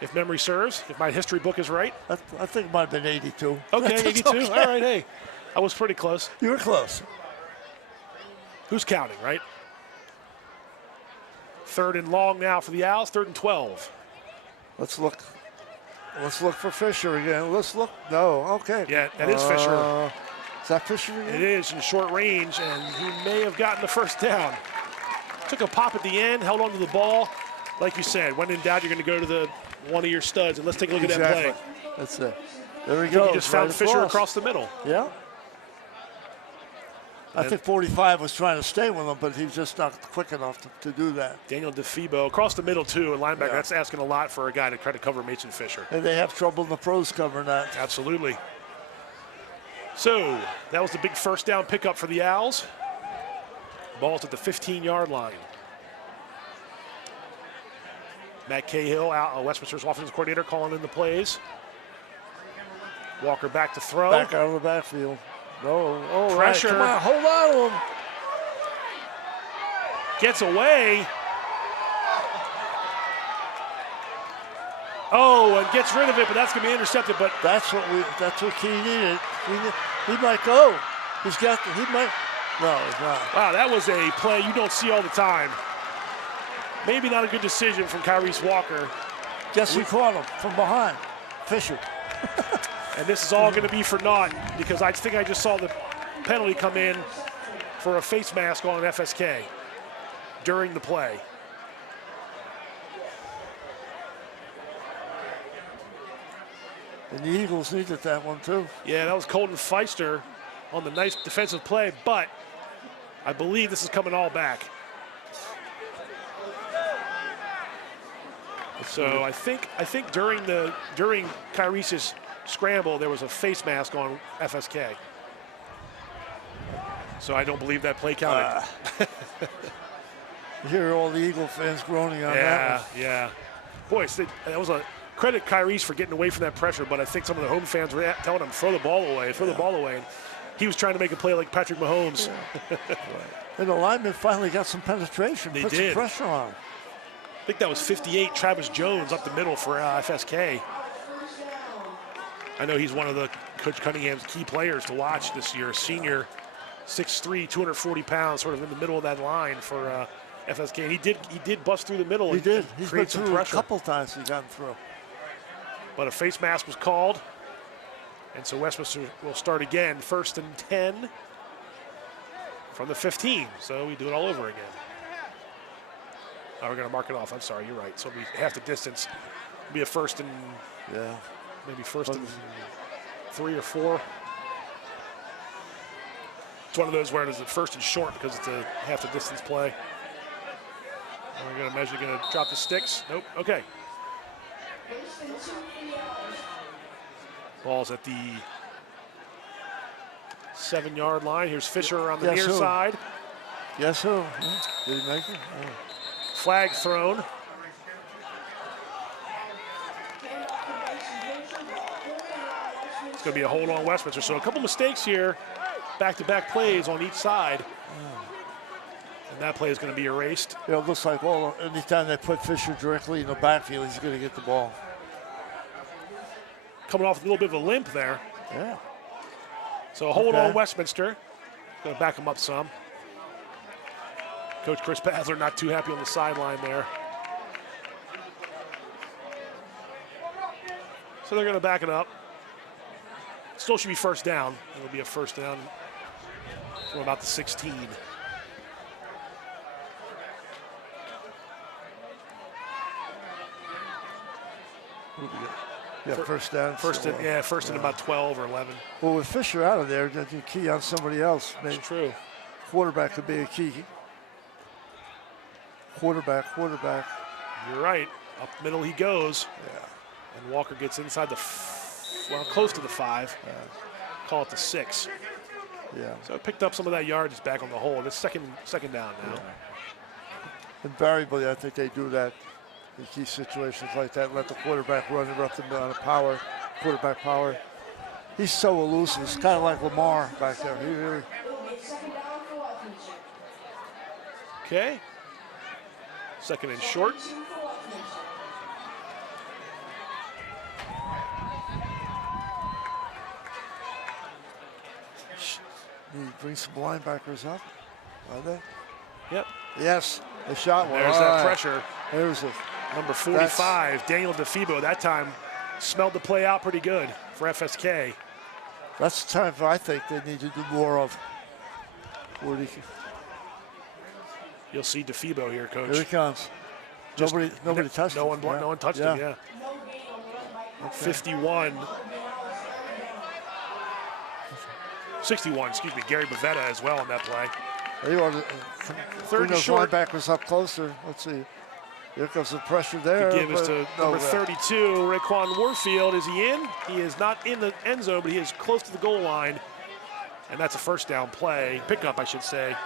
if memory serves, if my history book is right. I think it might have been 82. Okay, 82. Okay. All right, hey. I was pretty close. You were close. Who's counting, right? 3rd and long now for the Owls, 3rd and 12. Let's look for Fisher again. Let's look. No, okay. Yeah, that is Fisher. Is that Fisher again? It is in short range, and he may have gotten the first down. Took a pop at the end, held on to the ball. Like you said, when in doubt, you're going to go to one of your studs, and let's take a look at that play. That's it. There we go. He just found Fisher across the middle. Yeah. I think 45 was trying to stay with him, but he's just not quick enough to do that. Daniel DeFebo across the middle, too, a linebacker. Yeah. That's asking a lot for a guy to try to cover Mason Fisher. And they have trouble in the pros covering that. Absolutely. So that was the big first down pickup for the Owls. Ball's at the 15-yard line. Matt Cahill, Westminster's offensive coordinator, calling in the plays. Walker back to throw. Back out of the backfield. No, pressure. Right. Come on, hold on to him. Gets away. Oh, and gets rid of it, but that's going to be intercepted. But that's what Key needed. He might go. No, he's not. Wow, that was a play you don't see all the time. Maybe not a good decision from Kyrese Walker. Guess who caught him from behind? Fisher. And this is all going to be for naught because I think I just saw the penalty come in for a face mask on an FSK during the play. And the Eagles needed that one too. Yeah, that was Colton Feister on the nice defensive play, but I believe this is coming all back. So I think during Kyrese's scramble there was a face mask on FSK. So I don't believe that play counted. You hear all the Eagle fans groaning on that one. Yeah. Boy, that was a credit Kyrese for getting away from that pressure, but I think some of the home fans were telling him, throw the ball away. And he was trying to make a play like Patrick Mahomes. Yeah. And the lineman finally got some penetration, put some pressure on. I think that was 58, Travis Jones up the middle for FSK. I know he's one of the Coach Cunningham's key players to watch this year. Senior, 6'3", 240 pounds, sort of in the middle of that line for FSK. And he did bust through the middle. He did. He's been some through pressure. A couple times he's gotten through. But a face mask was called. And so Westminster will start again, 1st and 10 from the 15. So we do it all over again. Oh, we're going to mark it off. I'm sorry, you're right. So it'll be half the distance. It'll be a 1st and maybe 1st and 3 or 4. It's one of those where it is at 1st and short because it's a half the distance play. And we're going to measure, going to drop the sticks. Nope. Okay. Ball's at the 7-yard line. Here's Fisher on the near side. Yes, who? Did he make it? Oh. Flag thrown. It's going to be a hold on Westminster. So a couple mistakes here, back-to-back plays on each side. And that play is going to be erased. Yeah, it looks like anytime they put Fisher directly in the backfield, he's going to get the ball. Coming off a little bit of a limp there. Yeah. So hold on Westminster. Going to back him up some. Coach Chris Basler not too happy on the sideline there. So they're going to back it up. Still should be first down. It'll be a first down from about the 16. Yeah, first down. First in about 12 or 11. Well, with Fisher out of there, then you key on somebody else. Maybe That's true. Quarterback could be a key. Quarterback. You're right. Up middle he goes. Yeah. And Walker gets inside the, close to the 5. Call it the 6. Yeah. So it picked up some of that yardage back on the hole. It's second down now. Yeah. Invariably, I think they do that in key situations like that. Let the quarterback run and up the middle on power, quarterback power. He's so elusive. It's kind of like Lamar back there. He really. Okay. Second and short. He brings some linebackers up, are they? Yep. Yes, the shot one. There's that pressure. There's a number 45, Daniel DeFebo. That time smelled the play out pretty good for FSK. That's the time I think they need to do more of. You'll see DeFebo here, Coach. Here he comes. Nobody touched him. No one touched him. Yeah. Okay. 61, excuse me, Gary Bavetta as well on that play. They want to third and short. Linebackers up closer. Let's see. Here comes the pressure there. The give is to number 32, Raekwon Warfield. Is he in? He is not in the end zone, but he is close to the goal line. And that's a first down play. Pickup, I should say.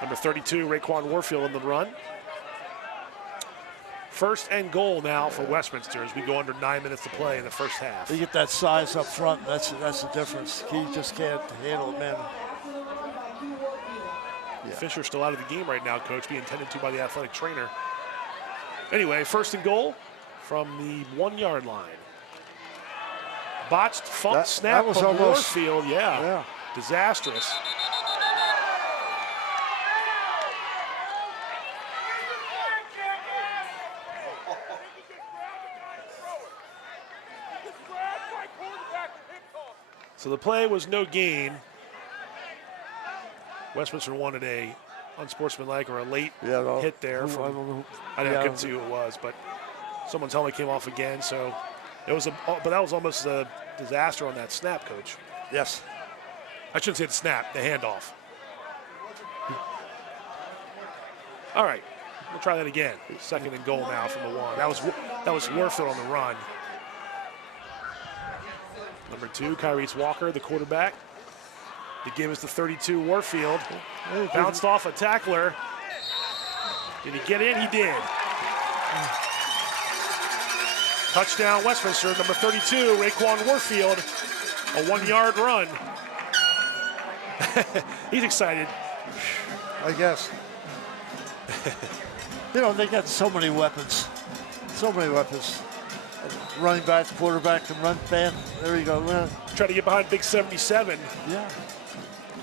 Number 32, Raekwon Warfield in the run. First and goal now for Westminster as we go under 9 minutes to play in the first half. You get that size up front, that's the difference. He just can't handle it, man. Yeah. Fisher's still out of the game right now, Coach, being tended to by the athletic trainer. Anyway, first and goal from the 1 yard line. Botched snap was from almost, Warfield, yeah. Disastrous. So the play was no gain. Westminster wanted a unsportsmanlike or a late hit there. I couldn't see who it was, but someone's helmet came off again. So it was but that was almost a disaster on that snap, Coach. Yes. I shouldn't say the snap, the handoff. All right, we'll try that again. Second and goal now from the 1. That was Warfield on the run. Number 2, Kyrese Walker, the quarterback. The give is to 32, Warfield. Bounced off a tackler. Did he get in? He did. Touchdown, Westminster, number 32, Raekwon Warfield. A 1 yard run. He's excited. I guess. They got so many weapons. Running back, quarterback can run fan. There you go. Try to get behind big 77. Yeah.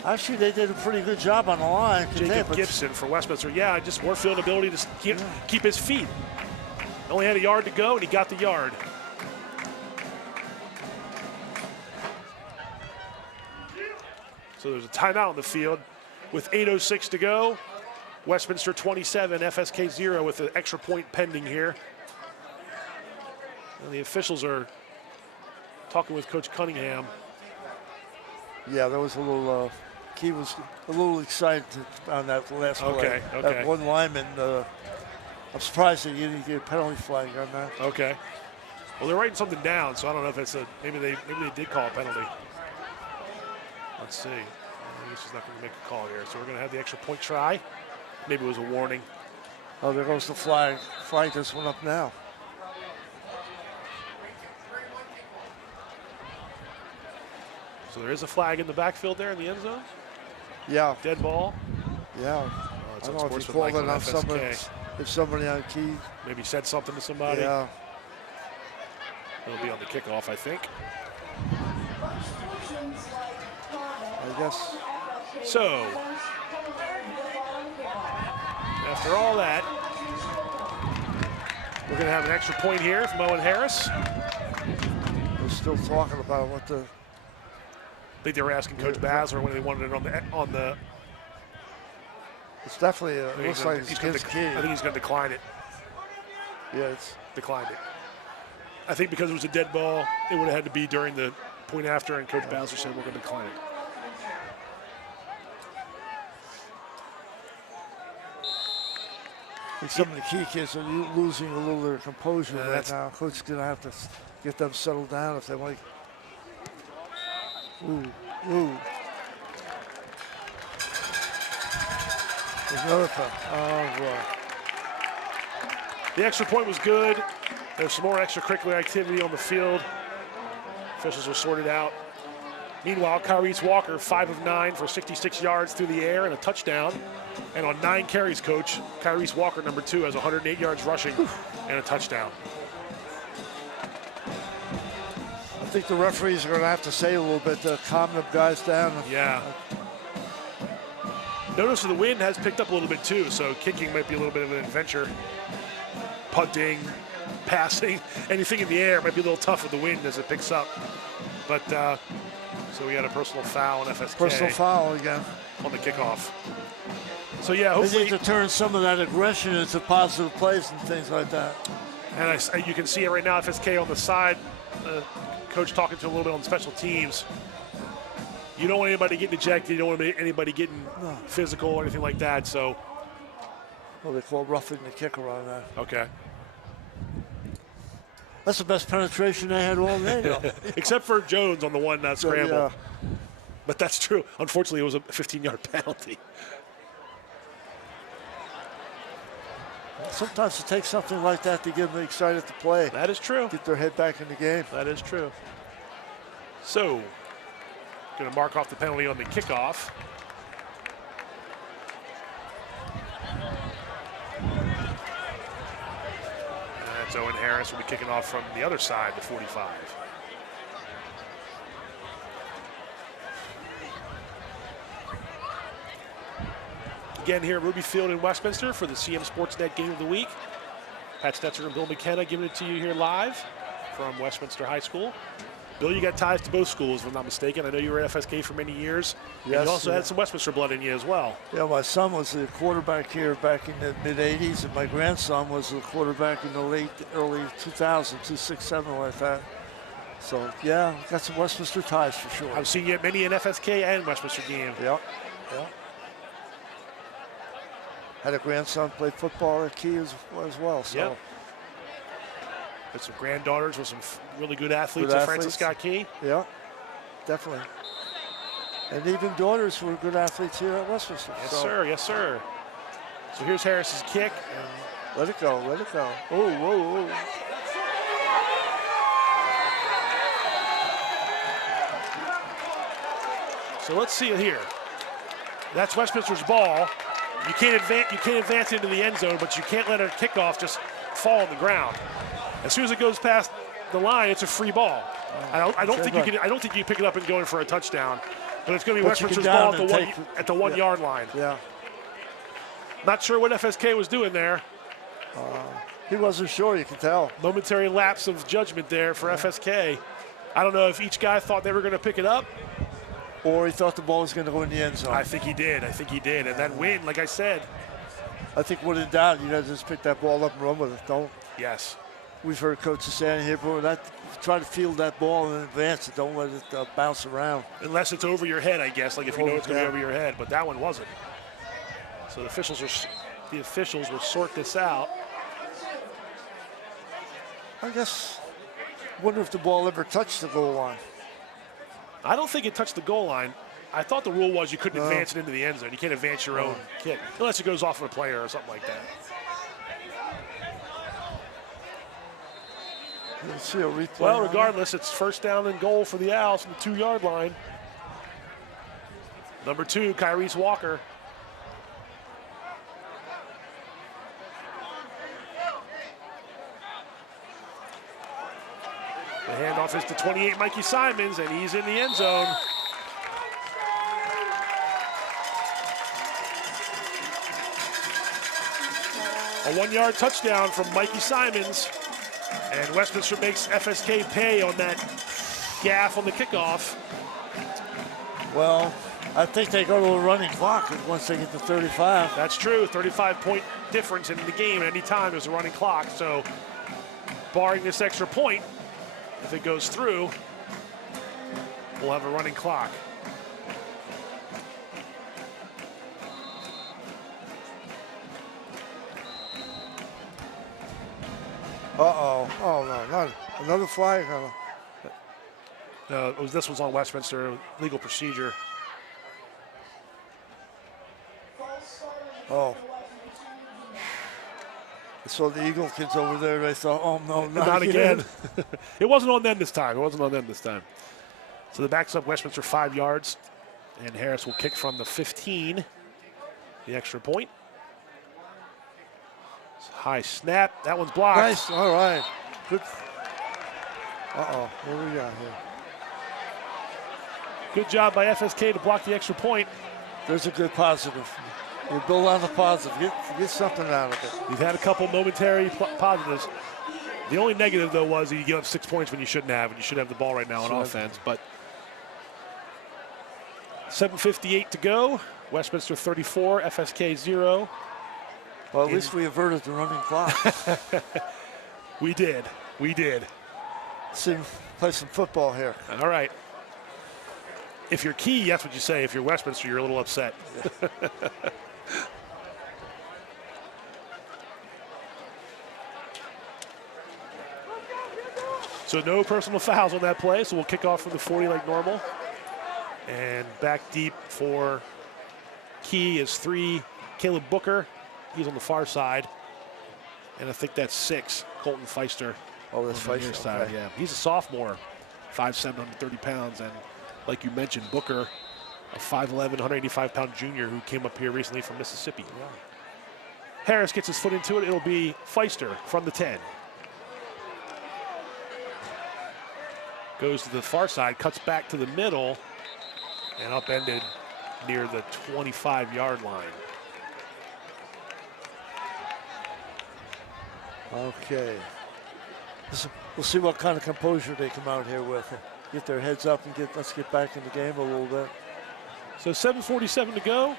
Actually, they did a pretty good job on the line. Jacob Gibson for Westminster. Yeah, just Warfield ability to keep his feet. Only had a yard to go, and he got the yard. So there's a timeout on the field with 8:06 to go. Westminster 27, FSK 0 with an extra point pending here. And the officials are talking with Coach Cunningham. Yeah, there was a little, he was a little excited on that last play. Okay. That one lineman, I'm surprised that he didn't get a penalty flag on that. Okay. Well, they're writing something down, so I don't know if it's maybe they did call a penalty. Let's see. I guess he's not going to make a call here, so we're going to have the extra point try. Maybe it was a warning. Oh, there goes the flag. Flag just went up now. So there is a flag in the backfield there in the end zone? Yeah. Dead ball? Yeah. I don't know if he called it on somebody, if somebody on key. Maybe said something to somebody. Yeah. It'll be on the kickoff, I think. I guess. So, after all that, we're going to have an extra point here from Owen Harris. We're still talking about what the I think they were asking Coach Basler when they wanted it on the. It's definitely, it looks like it's his key. I think he's going to decline it. Yeah, it's declined it. I think because it was a dead ball, it would have had to be during the point after, and Coach Basler said we're going to decline it. I think some of the key kids are losing a little of their composure Yeah, right now. Coach is going to have to get them settled down if they want. Ooh. There's another foul. Oh, boy. The extra point was good. There's some more extracurricular activity on the field. Officials are sorted out. Meanwhile, Kyrie Walker, 5 of 9 for 66 yards through the air and a touchdown. And on 9 carries, Coach, Kyrie Walker, number 2, has 108 yards rushing and a touchdown. I think the referees are going to have to say a little bit to calm them guys down. Yeah. Notice the wind has picked up a little bit too, so kicking might be a little bit of an adventure. Punting, passing, anything in the air might be a little tough with the wind as it picks up. But so we had a personal foul on FSK. Personal foul again on the kickoff. So yeah, they hopefully need to turn some of that aggression into positive plays and things like that. And you can see it right now. FSK on the side. Coach talking to a little bit on special teams. You don't want anybody getting ejected. You don't want anybody getting physical or anything like that. So, well, they call roughing the kicker on that. Okay. That's the best penetration they had all day, though. Except for Jones on the one scramble. Yeah. But that's true. Unfortunately, it was a 15-yard penalty. Sometimes it takes something like that to get them excited to play. That is true. Get their head back in the game. That is true. So, going to mark off the penalty on the kickoff. And that's Owen Harris will be kicking off from the other side, the 45. Again here at Ruby Field in Westminster for the CMSportsNet Game of the Week. Pat Stetzer and Bill McKenna giving it to you here live from Westminster High School. Bill, you got ties to both schools, if I'm not mistaken. I know you were at FSK for many years. Yes, and you also had some Westminster blood in you as well. Yeah, my son was the quarterback here back in the mid-'80s, and my grandson was the quarterback in the early 2000s, 2006-07, like that. So, yeah, got some Westminster ties for sure. I've seen you at many an FSK and Westminster game. Yeah. Had a grandson play football at Key as well. So. Yep. With some granddaughters with some really good athletes at Francis Scott Key. Yeah, definitely. And even daughters who were good athletes here at Westminster. Yes, sir. Yes, sir. So here's Harris's kick. Let it go. Let it go. Oh, whoa, whoa. So let's see it here. That's Westminster's ball. You can't advance into the end zone, but you can't let a kickoff just fall on the ground. As soon as it goes past the line, it's a free ball. I don't think you pick it up and go in for a touchdown, but it's going to be Westminster's ball at the 1 yard line. Yeah. Not sure what FSK was doing there. He wasn't sure. You can tell. Momentary lapse of judgment there for FSK. I don't know if each guy thought they were going to pick it up, or he thought the ball was going to go in the end zone. I think he did. And that wind, like I said. I think when in doubt, you got to just pick that ball up and run with it. Don't. Yes. We've heard coaches saying here, bro, try to field that ball and advance it. Don't let it bounce around. Unless it's over your head, I guess, like if you know it's going to be over your head. But that one wasn't. So the officials will sort this out. I guess, wonder if the ball ever touched the goal line. I don't think it touched the goal line. I thought the rule was you couldn't advance it into the end zone. You can't advance your own kick unless it goes off of a player or something like that. Let's see a replay. Well, regardless, it's first down and goal for the Owls from the 2 yard line. Number 2, Kyrie Walker. The handoff is to 28, Mikey Simons, and he's in the end zone. A 1 yard touchdown from Mikey Simons. And Westminster makes FSK pay on that gaff on the kickoff. Well, I think they go to a running clock once they get to 35. That's true. 35-point difference in the game at any time is a running clock. So, barring this extra point, if it goes through, we'll have a running clock. Uh-oh. Oh, no, not another flag. This was on Westminster legal procedure. Oh. I saw the Eagle kids over there. They thought, oh, no, not again. It wasn't on them this time. So the backs up Westminster 5 yards, and Harris will kick from the 15, the extra point. High snap. That one's blocked. Nice. All right. Good. Uh-oh. What do we got here? Good job by FSK to block the extra point. There's a good positive. You build on the positive. Get something out of it. He's had a couple momentary positives. The only negative, though, was you give up 6 points when you shouldn't have, and you should have the ball right now on offense. But 7:58 to go. Westminster 34, FSK 0. Well, at least we averted the running clock. We did. See, play some football here. All right. If you're Key, that's what you say. If you're Westminster, you're a little upset. So no personal fouls on that play, so we'll kick off from the 40 like normal. And back deep for Key is 3, Caleb Booker. He's on the far side. And I think that's 6, Colton Feister. Oh, that's on the near Feister, side. okay. Yeah, he's a sophomore, 5'7", 130 pounds. And like you mentioned, Booker, a 5'11", 185-pound junior who came up here recently from Mississippi. Yeah. Harris gets his foot into it. It'll be Feister from the 10. Goes to the far side, cuts back to the middle, and upended near the 25-yard line. Okay. We'll see what kind of composure they come out here with. Get their heads up and let's get back in the game a little bit. So 7:47 to go.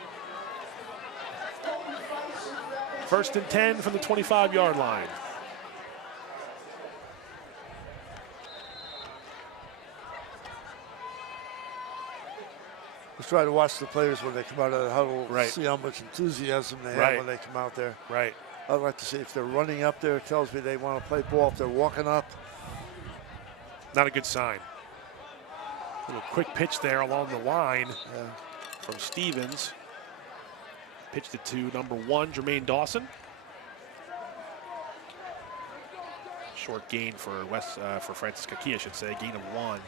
1st and 10 from the 25-yard line. Let's try to watch the players when they come out of the huddle. Right. See how much enthusiasm they have when they come out there. Right. I'd like to see if they're running up there. It tells me they want to play ball. If they're walking up. Not a good sign. Little quick pitch there along the line from Stevens. Pitched it to number 1, Jermaine Dawson. Short gain for for Francis Kaki, I should say. Gain of 1.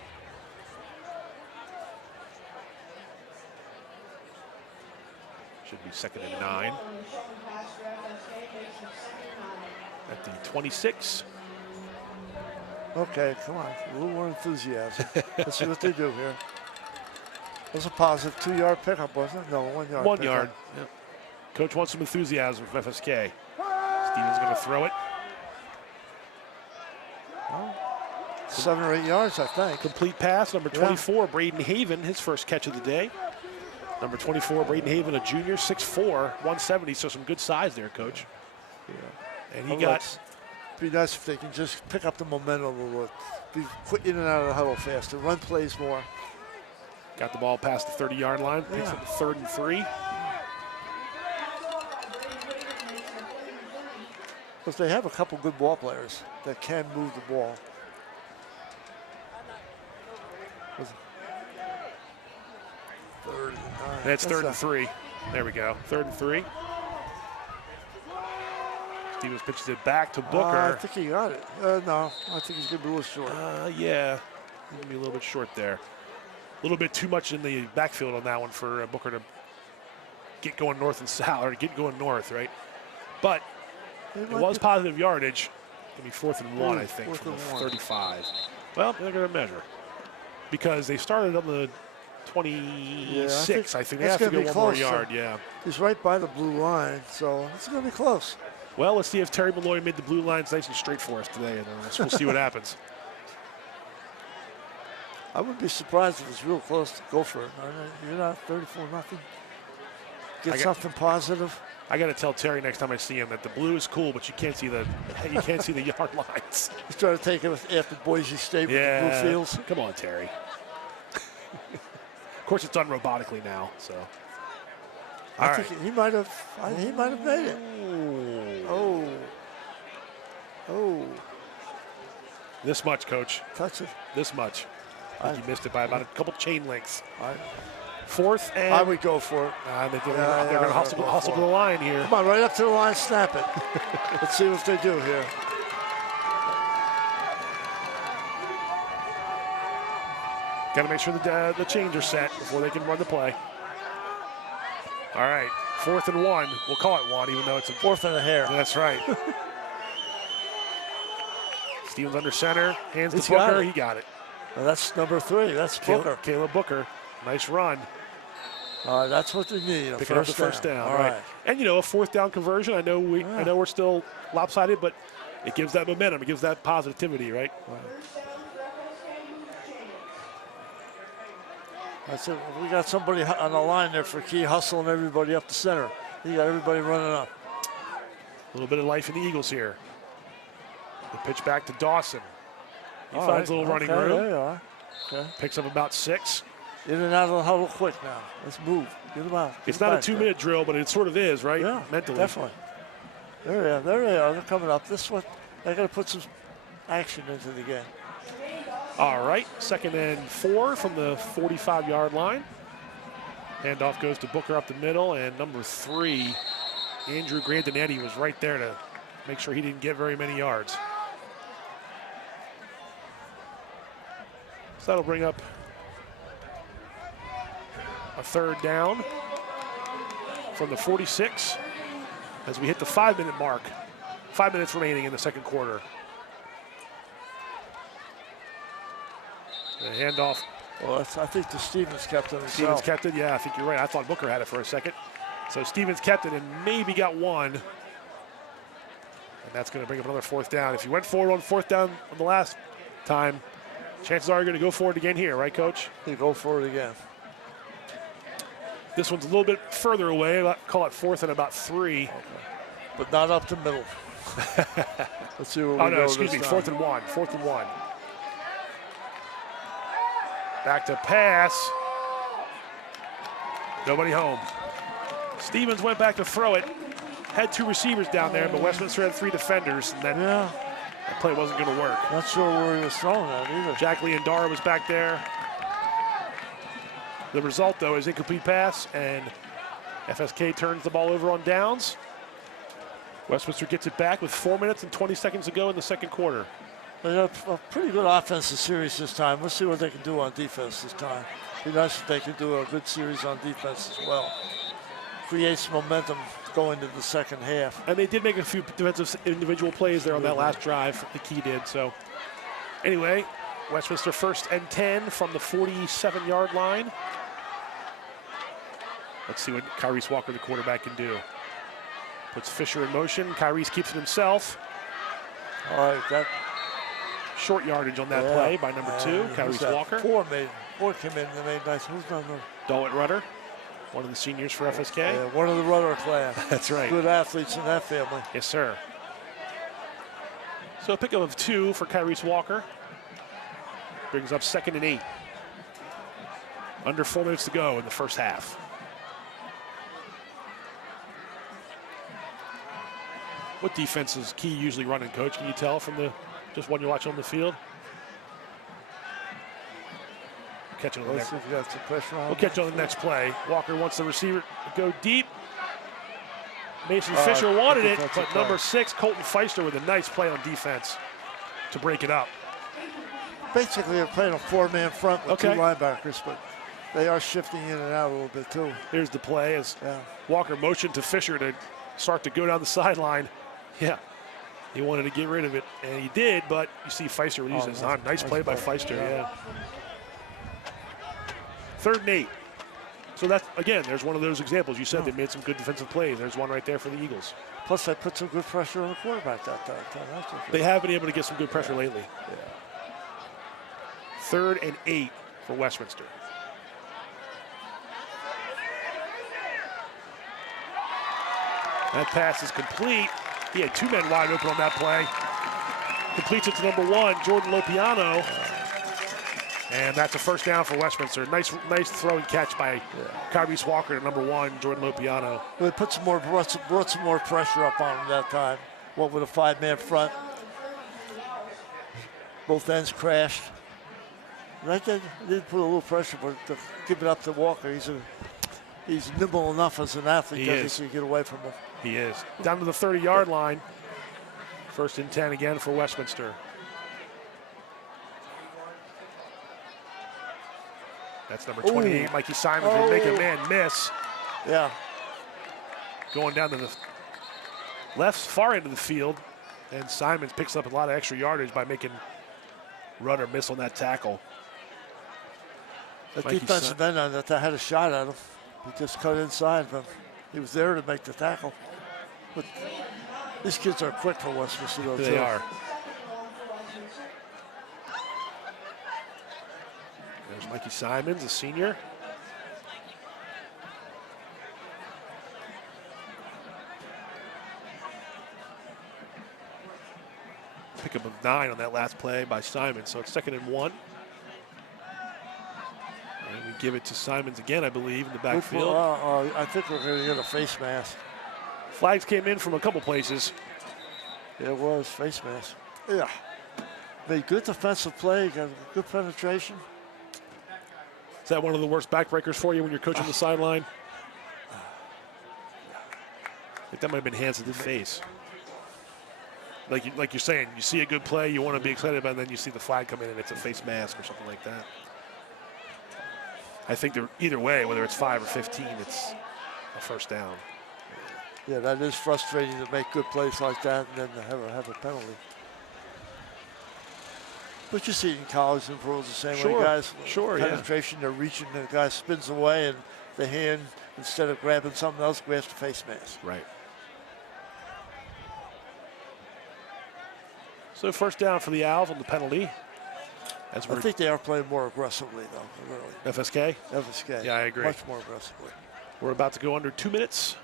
Should be 2nd and 9. At the 26. Okay, come on. A little more enthusiasm. Let's see what they do here. That was a positive 2-yard pickup, wasn't it? No, 1 yard. 1 yard. Yep. Coach wants some enthusiasm from FSK. Stevens going to throw it. 7 or 8 yards, I think. Complete pass, number 24, Braden Haven, his first catch of the day. Number 24, Braden Haven, a junior, 6'4", 170, so some good size there, Coach. Yeah. And he got... It'd be nice if they can just pick up the momentum a little bit. Be quick in and out of the huddle faster. Run plays more. Got the ball past the 30-yard line. Picks up the 3rd and 3. Because they have a couple good ball players that can move the ball. That's 3rd and 3. There we go. 3rd and 3. Stevens pitches it back to Booker. I think he got it. No, I think he's going to be a little short. Yeah, he's going to be a little bit short there. A little bit too much in the backfield on that one for Booker to get going north and south, or get going north, right? But it was positive yardage. Going to be 4th and 1, I think, from the 35. Well, they're going to measure because they started on the 26. I think they have to go 1 more yard. Yeah, he's right by the blue line, so it's going to be close. Well, let's see if Terry Malloy made the blue lines nice and straight for us today, and we'll see what happens. I wouldn't be surprised if it's real close to go for it. You're not 34-0. Get something positive. I got to tell Terry next time I see him that the blue is cool, but you can't see the yard lines. He's trying to take it after Boise State with the blue fields. Come on, Terry. Of course, it's done robotically now. So I think he might have made it. Oh. This much, Coach. Touch it. This much. I think he missed it by about a couple chain lengths. 4th and... I would go for it. They're going to hustle to the line here. Come on, right up to the line, snap it. Let's see what they do here. Got to make sure the chains are set before they can run the play. All right, 4th and 1. We'll call it 1, even though it's a 4th and a hair. That's right. Stevens under center, hands to Booker. He got it. Well, that's number 3. That's Booker. Caleb Booker. Nice run. All right, that's what they need. Picking up the first down. All right. And a 4th down conversion. I know we're still lopsided, but it gives that momentum. It gives that positivity, right? That's it. We got somebody on the line there for Key hustling everybody up the center. You got everybody running up. A little bit of life in the Eagles here. The pitch back to Dawson. He finds a little running room. There you are. Okay. Picks up about 6. In and out of the huddle quick now. Let's move. Get them out. It's not a 2-minute drill, but it sort of is, right? Yeah, mentally. Definitely. There they are. They're coming up. This one, they got to put some action into the game. All right, 2nd and 4 from the 45-yard line. Handoff goes to Booker up the middle, and number 3, Andrew Grandinetti, was right there to make sure he didn't get very many yards. So that'll bring up a 3rd down from the 46 as we hit the 5-minute mark. 5 minutes remaining in the second quarter. The handoff. Well, I think the Stevens kept it himself. Stevens kept it, yeah, I think you're right. I thought Booker had it for a second. So Stevens kept it and maybe got 1. And that's going to bring up another 4th down. If you went forward on 4th down on the last time, chances are you're going to go for it again here, right, Coach? You go for it again. This one's a little bit further away. I'll call it 4th and about 3. Okay. But not up the middle. Let's see where we go. Excuse me, 4th and 1. 4th and 1. Back to pass. Nobody home. Stevens went back to throw it. Had 2 receivers down there, but Westminster had 3 defenders, and that play wasn't going to work. Not sure where he was throwing that either. Jack Leandara was back there. The result, though, is incomplete pass, and FSK turns the ball over on downs. Westminster gets it back with 4 minutes and 20 seconds to go in the second quarter. They got a pretty good offensive series this time. Let's see what they can do on defense this time. Be nice if they can do a good series on defense as well. Create some momentum going into the second half. And they did make a few defensive individual plays there on that last drive. The key did. So anyway, Westminster 1st and 10 from the 47-yard line. Let's see what Kyrese Walker, the quarterback, can do. Puts Fisher in motion. Kyrese keeps it himself. All right, that short yardage on that play by number 2, Kyrese Walker. 4 came in and made nice. Who's number? Dalton Rudder, one of the seniors for FSK. Yeah, one of the Rudder class. That's right. Good athletes in that family. Yes, sir. So a pickup of 2 for Kyrese Walker. Brings up 2nd and 8. Under 4 minutes to go in the first half. What defense is Key usually running, Coach? Can you tell from the just one you watch on the field? Catch it on the next. We'll catch on the next play. Walker wants the receiver to go deep. Mason Fisher wanted it, but number 6, Colton Feister, with a nice play on defense to break it up. Basically, they're playing a 4-man front with 2 linebackers, but they are shifting in and out a little bit too. Here's the play as Walker motioned to Fisher to start to go down the sideline. Yeah, he wanted to get rid of it, and he did, but you see Feister using his time. Nice play by Feister, yeah. 3rd and 8. So that's, again, there's one of those examples. You said they made some good defensive plays. There's one right there for the Eagles. Plus, they put some good pressure on the quarterback that time. They have been able to get some good pressure lately. 3rd and 8 for Westminster. That pass is complete. He had 2 men wide open on that play. Completes it to number 1, Jordan Lopiano. And that's a first down for Westminster. Nice throw and catch by Kyrese Walker to number 1, Jordan Lopiano. Well, it brought some more pressure up on him that time. What with a 5-man front. Both ends crashed. That did put a little pressure, but to give it up to Walker, he's nimble enough as an athlete that he can get away from him. He is. Down to the 30-yard line. First and 10 again for Westminster. That's number 28, Mikey Simons. Will make a man miss. Yeah. Going down to the left far end of the field. And Simons picks up a lot of extra yardage by making runner miss on that tackle. The defensive end on that had a shot at him. He just cut inside, but he was there to make the tackle. But these kids are quick for Westminster, though, They are. There's Mikey Simons, a senior. Pickup of 9 on that last play by Simons, so it's 2nd and 1. And we give it to Simons again, I believe, in the backfield. I think we're going to get a face mask. Flags came in from a couple places. Yeah, it was face mask. Yeah. Made good defensive play, got good penetration. Is that one of the worst backbreakers for you when you're coaching the sideline? I think that might have been hands to the face. Like you're saying, you see a good play, you want to be excited about it, and then you see the flag come in and it's a face mask or something like that. I think either way, whether it's 5 or 15, it's a first down. Yeah, that is frustrating to make good plays like that and then to have a penalty. But you see it in college and pros the same way, guys. Sure, penetration, they're reaching, the guy spins away, and the hand, instead of grabbing something else, grabs the face mask. Right. So first down for the Owls on the penalty. I think they are playing more aggressively, though, really. FSK? FSK. Yeah, I agree. Much more aggressively. We're about to go under 2 minutes.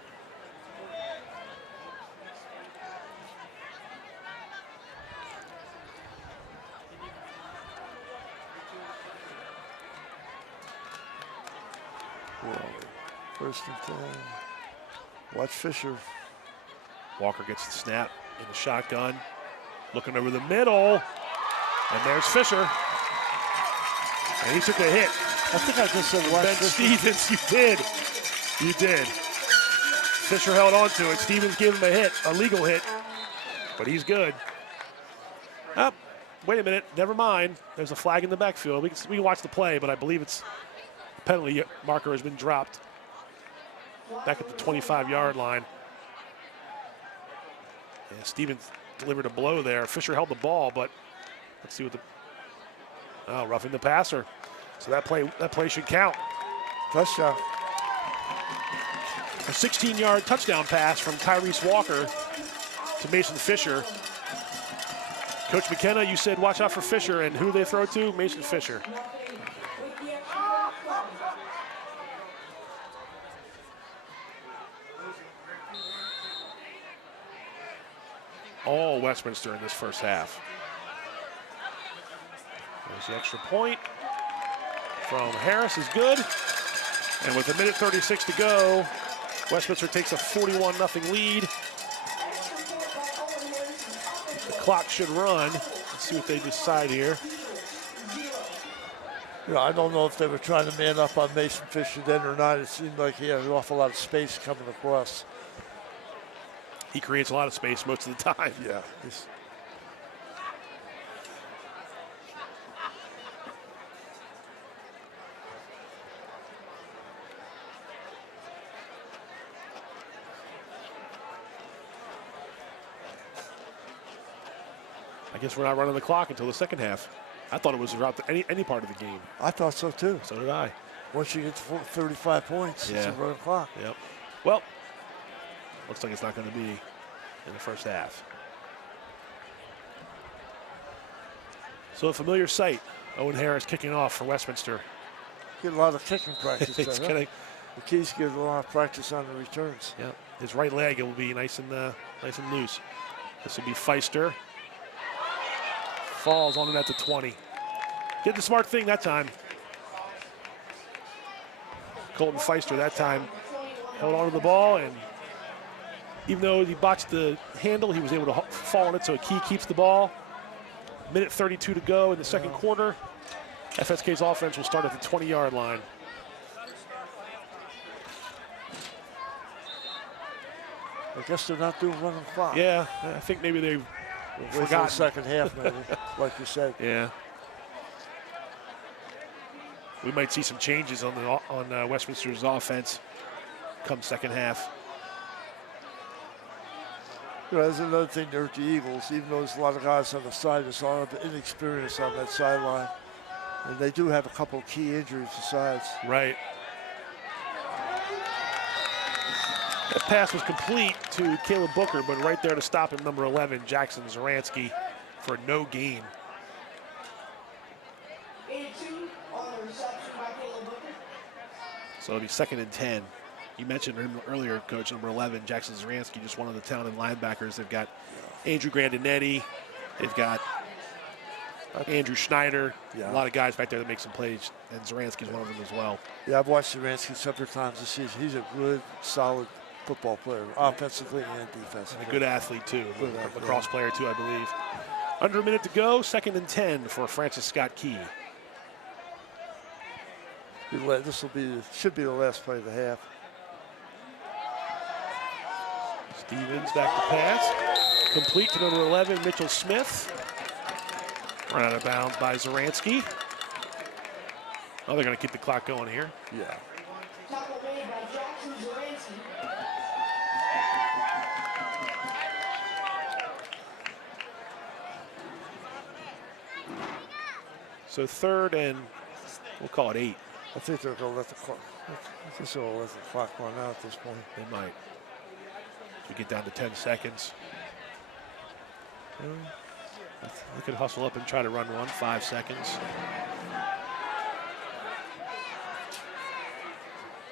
First and 10. Watch Fisher. Walker gets the snap in the shotgun. Looking over the middle. And there's Fisher. And he took a hit. I think I just said watch Ben Fisher. Stevens, you did. You did. Fisher held on to it. Stevens gave him a hit, a legal hit. But he's good. Oh, wait a minute. Never mind. There's a flag in the backfield. We can watch the play, but I believe it's the penalty marker has been dropped. Back at the 25-yard line. Yeah, Stevens delivered a blow there. Fisher held the ball, but let's see what roughing the passer. So that play should count. Touchdown. A 16-yard touchdown pass from Kyrese Walker to Mason Fisher. Coach McKenna, you said watch out for Fisher, and who they throw to? Mason Fisher. All Westminster in this first half. There's the extra point from Harris is good. And with 1:36 to go, Westminster takes a 41-0 lead. The clock should run. Let's see what they decide here. You know, I don't know if they were trying to man up on Mason Fisher then or not. It seemed like he had an awful lot of space coming across. He creates a lot of space most of the time. Yeah. I guess we're not running the clock until the second half. I thought it was throughout any part of the game. I thought so too. So did I. Once you get to 35 points, it's a running clock. Yep. Well, looks like it's not going to be in the first half. So a familiar sight Owen Harris kicking off for Westminster. Get a lot of kicking practice. It's there, gonna, The Keys get a lot of practice on the returns. yeah, his right leg will be nice and loose. This will be Feister. Falls on it at the 20. Did the smart thing that time. Colton Feister that time held on to the ball, and even though he botched the handle, he was able to fall on it, so Key keeps the ball. Minute 32 to go in the second quarter. FSK's offense will start at the 20-yard line. I guess they're not doing running clock. Yeah, I think maybe they've Wait for the forgotten. second half, maybe, like you said. Yeah. We might see some changes on Westminster's offense come second half. You know, there's another thing there with the Eagles. Even though there's a lot of guys on the side, there's a lot of inexperience on that sideline. And they do have a couple of key injuries besides. Right. That pass was complete to Caleb Booker, but right there to stop him, number 11, Jackson Zaransky, for no gain. So it'll be 2nd and 10. You mentioned him earlier, Coach, number 11, Jackson Zaransky, just one of the talented linebackers. They've got Andrew Grandinetti. They've got Andrew Schneider. Yeah. A lot of guys back there that make some plays, and Zaransky's one of them as well. Yeah, I've watched Zaransky several times this season. He's a good, solid football player, offensively and defensively. And a good athlete, too. Good A athlete. cross player, too, I believe. Under a minute to go, 2nd and 10 for Francis Scott Key. This should be the last play of the half. Stevens back to pass. Complete to number 11, Mitchell Smith. Run out of bounds by Zaransky. Oh, they're going to keep the clock going here. Yeah. So 3rd and we'll call it 8. I think they're going to let the clock. I think they'll let the clock run out at this point. They might. We get down to 10 seconds. We could hustle up and try to run one. 5 seconds.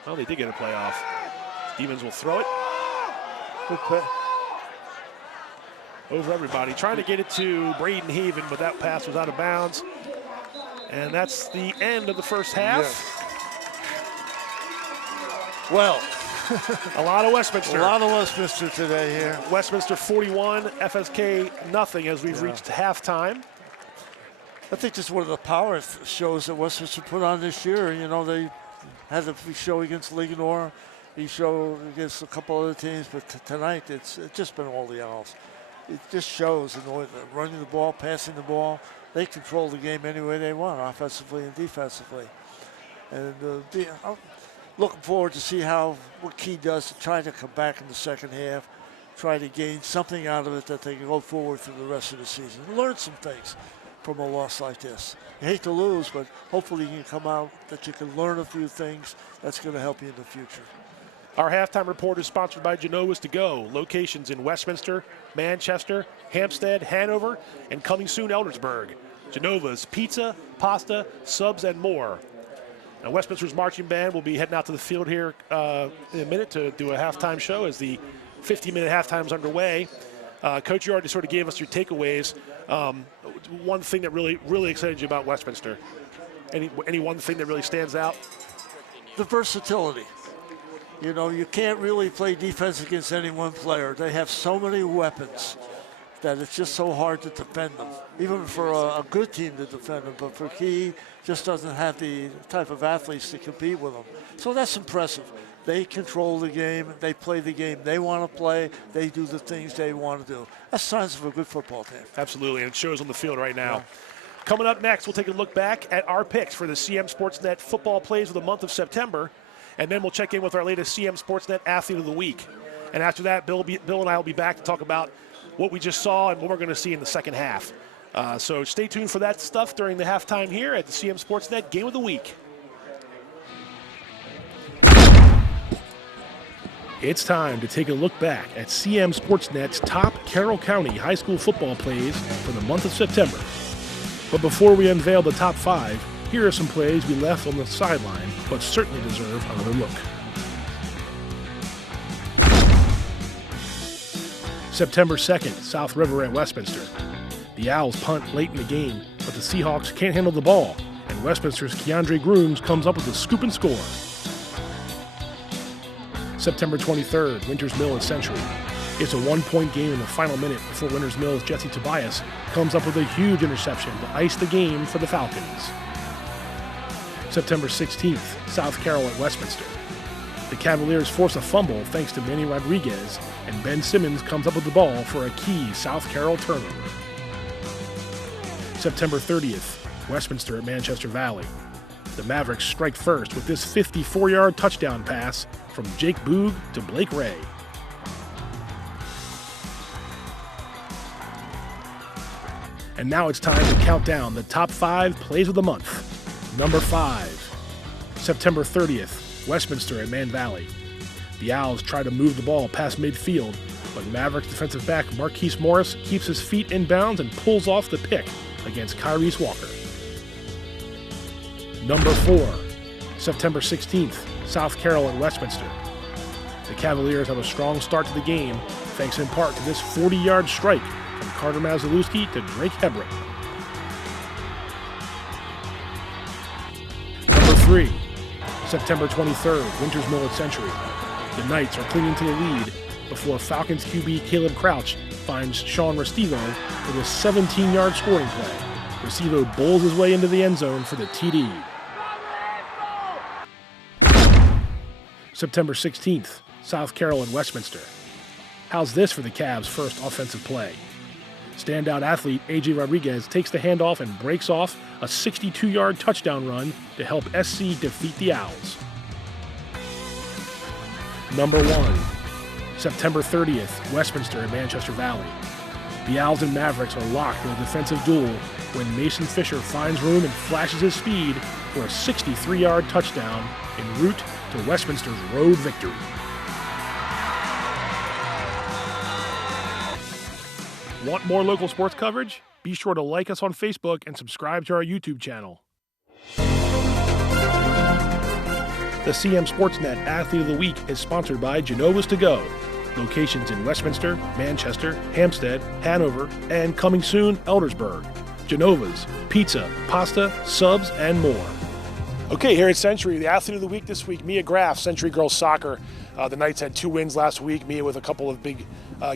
Oh, they did get a play off. Stevens will throw it. Good play. Over everybody. Trying to get it to Braden Haven, but that pass was out of bounds. And that's the end of the first half. Yes. Well, a lot of Westminster. A lot of Westminster today here. Westminster 41, FSK nothing as we've reached halftime. I think this is one of the power shows that Westminster put on this year. You know, they had a show against Linganore, he showed against a couple other teams, but tonight it's just been all the else. It just shows, you know, running the ball, passing the ball. They control the game any way they want, offensively and defensively. And I'm looking forward to see what Key does to try to come back in the second half, try to gain something out of it that they can go forward through the rest of the season. Learn some things from a loss like this. You hate to lose, but hopefully you can come out that you can learn a few things that's going to help you in the future. Our halftime report is sponsored by Genova's To Go. Locations in Westminster, Manchester, Hampstead, Hanover, and coming soon, Eldersburg. Genova's pizza, pasta, subs, and more. Now, Westminster's marching band will be heading out to the field here in a minute to do a halftime show as the 50-minute halftime is underway. Coach, you already sort of gave us your takeaways. One thing that really excited you about Westminster? Any one thing that really stands out? The versatility. You know, you can't really play defense against any one player. They have so many weapons that it's just so hard to defend them, even for a good team to defend them. But for Key, just doesn't have the type of athletes to compete with them. So that's impressive. They control the game. They play the game they want to play. They do the things they want to do. That's signs of a good football team. Absolutely, and it shows on the field right now. Yeah. Coming up next, we'll take a look back at our picks for the CMSportsNet football plays of the month of September. And then we'll check in with our latest CMSportsNet Athlete of the Week. And after that, Bill and I will be back to talk about what we just saw and what we're going to see in the second half. So stay tuned for that stuff during the halftime here at the CMSportsNet Game of the Week. It's time to take a look back at CMSportsNet's top Carroll County high school football plays for the month of September. But before we unveil the top 5, here are some plays we left on the sideline, but certainly deserve another look. September 2nd, South River at Westminster. The Owls punt late in the game, but the Seahawks can't handle the ball, and Westminster's Keandre Grooms comes up with a scoop and score. September 23rd, Winters Mill at Century. It's a 1-point game in the final minute before Winters Mill's Jesse Tobias comes up with a huge interception to ice the game for the Falcons. September 16th, South Carroll at Westminster. The Cavaliers force a fumble thanks to Manny Rodriguez, and Ben Simmons comes up with the ball for a key South Carroll turnover. September 30th, Westminster at Manchester Valley. The Mavericks strike first with this 54-yard touchdown pass from Jake Boog to Blake Ray. And now it's time to count down the top 5 plays of the month. Number 5, September 30th, Westminster at Man Valley. The Owls try to move the ball past midfield, but Mavericks defensive back Marquise Morris keeps his feet in bounds and pulls off the pick against Kyrese Walker. Number 4, September 16th, South Carroll at Westminster. The Cavaliers have a strong start to the game, thanks in part to this 40-yard strike from Carter Mazalewski to Drake Hebron. Number 3, September 23rd, Winters Mill at Century. The Knights are clinging to the lead before Falcons QB Caleb Crouch finds Sean Restivo with a 17-yard scoring play. Restivo bowls his way into the end zone for the TD. September 16th, South Carroll at Westminster. How's this for the Cavs' first offensive play? Standout athlete A.J. Rodriguez takes the handoff and breaks off a 62-yard touchdown run to help SC defeat the Owls. Number 1, September 30th, Westminster at Manchester Valley. The Owls and Mavericks are locked in a defensive duel when Mason Fisher finds room and flashes his speed for a 63-yard touchdown en route to Westminster's road victory. Want more local sports coverage? Be sure to like us on Facebook and subscribe to our YouTube channel. The CMSportsNet Athlete of the Week is sponsored by Genova's To Go. Locations in Westminster, Manchester, Hampstead, Hanover, and coming soon, Eldersburg. Genova's, pizza, pasta, subs, and more. Okay, here at Century, the Athlete of the Week this week, Mia Graff, Century Girls Soccer. The Knights had 2 wins last week, Mia with a couple of big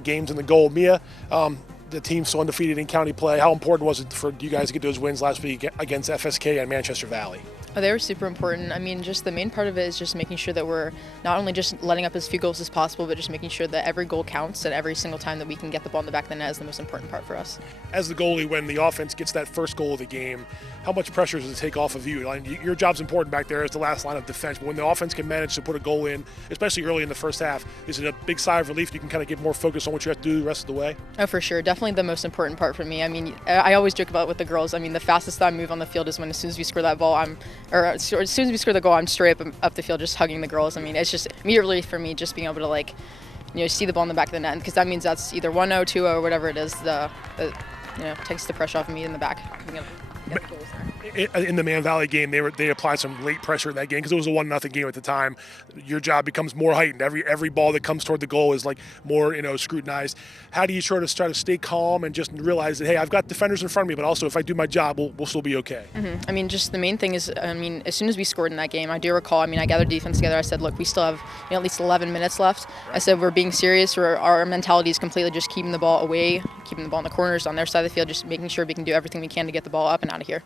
games in the goal. Mia, the team's still undefeated in county play. How important was it for you guys to get those wins last week against FSK and Manchester Valley? Oh, they were super important. I mean, just the main part of it is just making sure that we're not only just letting up as few goals as possible, but just making sure that every goal counts and every single time that we can get the ball in the back of the net is the most important part for us. As the goalie, when the offense gets that first goal of the game, how much pressure does it take off of you? Your job's important back there as the last line of defense, but when the offense can manage to put a goal in, especially early in the first half, is it a big sigh of relief? You can kind of get more focused on what you have to do the rest of the way? Oh, for sure. Definitely the most important part for me. I mean, I always joke about it with the girls. I mean, the fastest I move on the field is when as soon as we score that ball, as soon as we score the goal, I'm straight up the field just hugging the girls. I mean, it's just immediate relief for me just being able to see the ball in the back of the net, because that means that's either 1-0, 2-0, whatever it is. Takes the pressure off of me in the back. Being able to get the goals there. In the Man Valley game, they applied some late pressure in that game because it was a 1-0 game at the time. Your job becomes more heightened. Every ball that comes toward the goal is like more scrutinized. How do you try to stay calm and just realize that, hey, I've got defenders in front of me, but also if I do my job, we'll still be okay? Mm-hmm. I mean, just the main thing is, as soon as we scored in that game, I do recall, I gathered defense together. I said, look, we still have at least 11 minutes left. I said, we're being serious. Our mentality is completely just keeping the ball away, keeping the ball in the corners on their side of the field, just making sure we can do everything we can to get the ball up and out of here.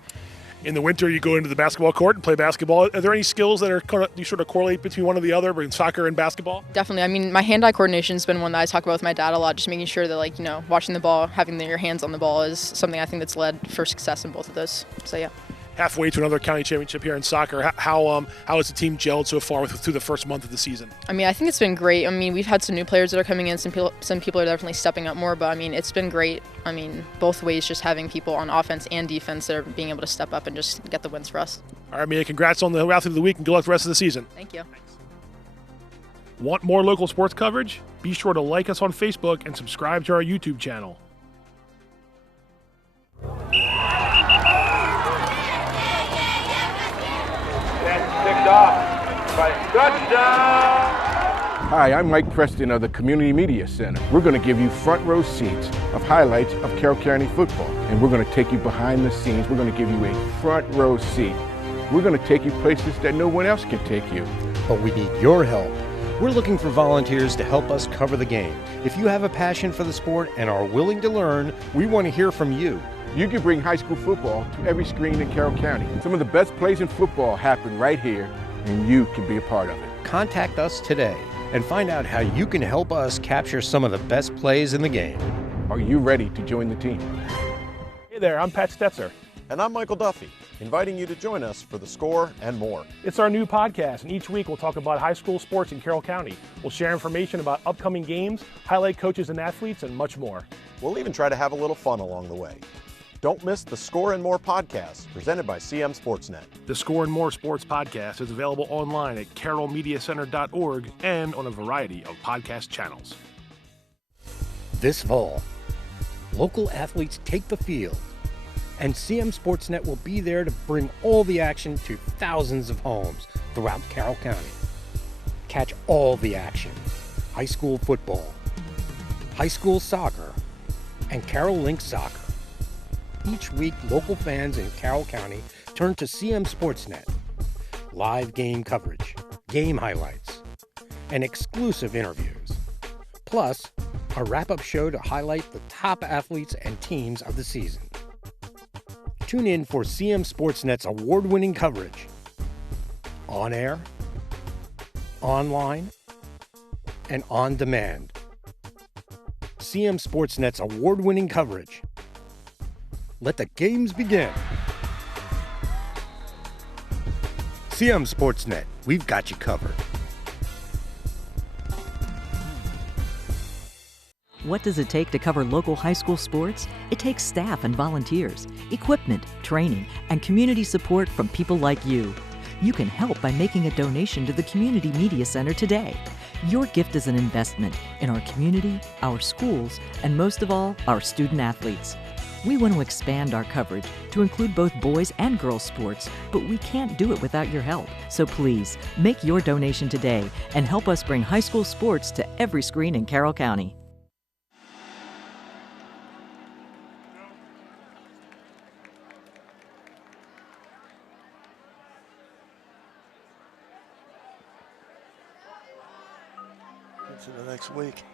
In the winter, you go into the basketball court and play basketball. Are there any skills that you sort of correlate between one or the other, between soccer and basketball? Definitely. I mean, my hand-eye coordination has been one that I talk about with my dad a lot, just making sure that, watching the ball, having your hands on the ball is something I think that's led for success in both of those. So, yeah. Halfway to another county championship here in soccer. How has the team gelled so far through the first month of the season? I think it's been great. We've had some new players that are coming in. Some people are definitely stepping up more, but it's been great. Both ways, just having people on offense and defense that are being able to step up and just get the wins for us. All right, Mia, congrats on the Athlete of the Week and good luck the rest of the season. Thank you. Want more local sports coverage? Be sure to like us on Facebook and subscribe to our YouTube channel. Hi, I'm Mike Preston of the Community Media Center. We're going to give you front row seats of highlights of Carroll County football, and we're going to take you behind the scenes. We're going to give you a front row seat. We're going to take you places that no one else can take you. But we need your help. We're looking for volunteers to help us cover the game. If you have a passion for the sport and are willing to learn, we want to hear from you. You can bring high school football to every screen in Carroll County. Some of the best plays in football happen right here, and you can be a part of it. Contact us today and find out how you can help us capture some of the best plays in the game. Are you ready to join the team? Hey there, I'm Pat Stetzer. And I'm Michael Duffy, inviting you to join us for The Score and more. It's our new podcast, and each week we'll talk about high school sports in Carroll County. We'll share information about upcoming games, highlight coaches and athletes, and much more. We'll even try to have a little fun along the way. Don't miss The Score and More podcast, presented by CMSportsNet. The Score and More Sports podcast is available online at carrollmediacenter.org and on a variety of podcast channels. This fall, local athletes take the field, and CMSportsNet will be there to bring all the action to thousands of homes throughout Carroll County. Catch all the action: high school football, high school soccer, and Carroll Link soccer. Each week, local fans in Carroll County turn to CMSportsNet. Live game coverage, game highlights, and exclusive interviews. Plus, a wrap-up show to highlight the top athletes and teams of the season. Tune in for CMSportsNet's award-winning coverage. On air, online, and on demand. CMSportsNet's award-winning coverage. Let the games begin. CMSportsNet, we've got you covered. What does it take to cover local high school sports? It takes staff and volunteers, equipment, training, and community support from people like you. You can help by making a donation to the Community Media Center today. Your gift is an investment in our community, our schools, and most of all, our student athletes. We want to expand our coverage to include both boys and girls sports, but we can't do it without your help. So please, make your donation today and help us bring high school sports to every screen in Carroll County. Into the next week.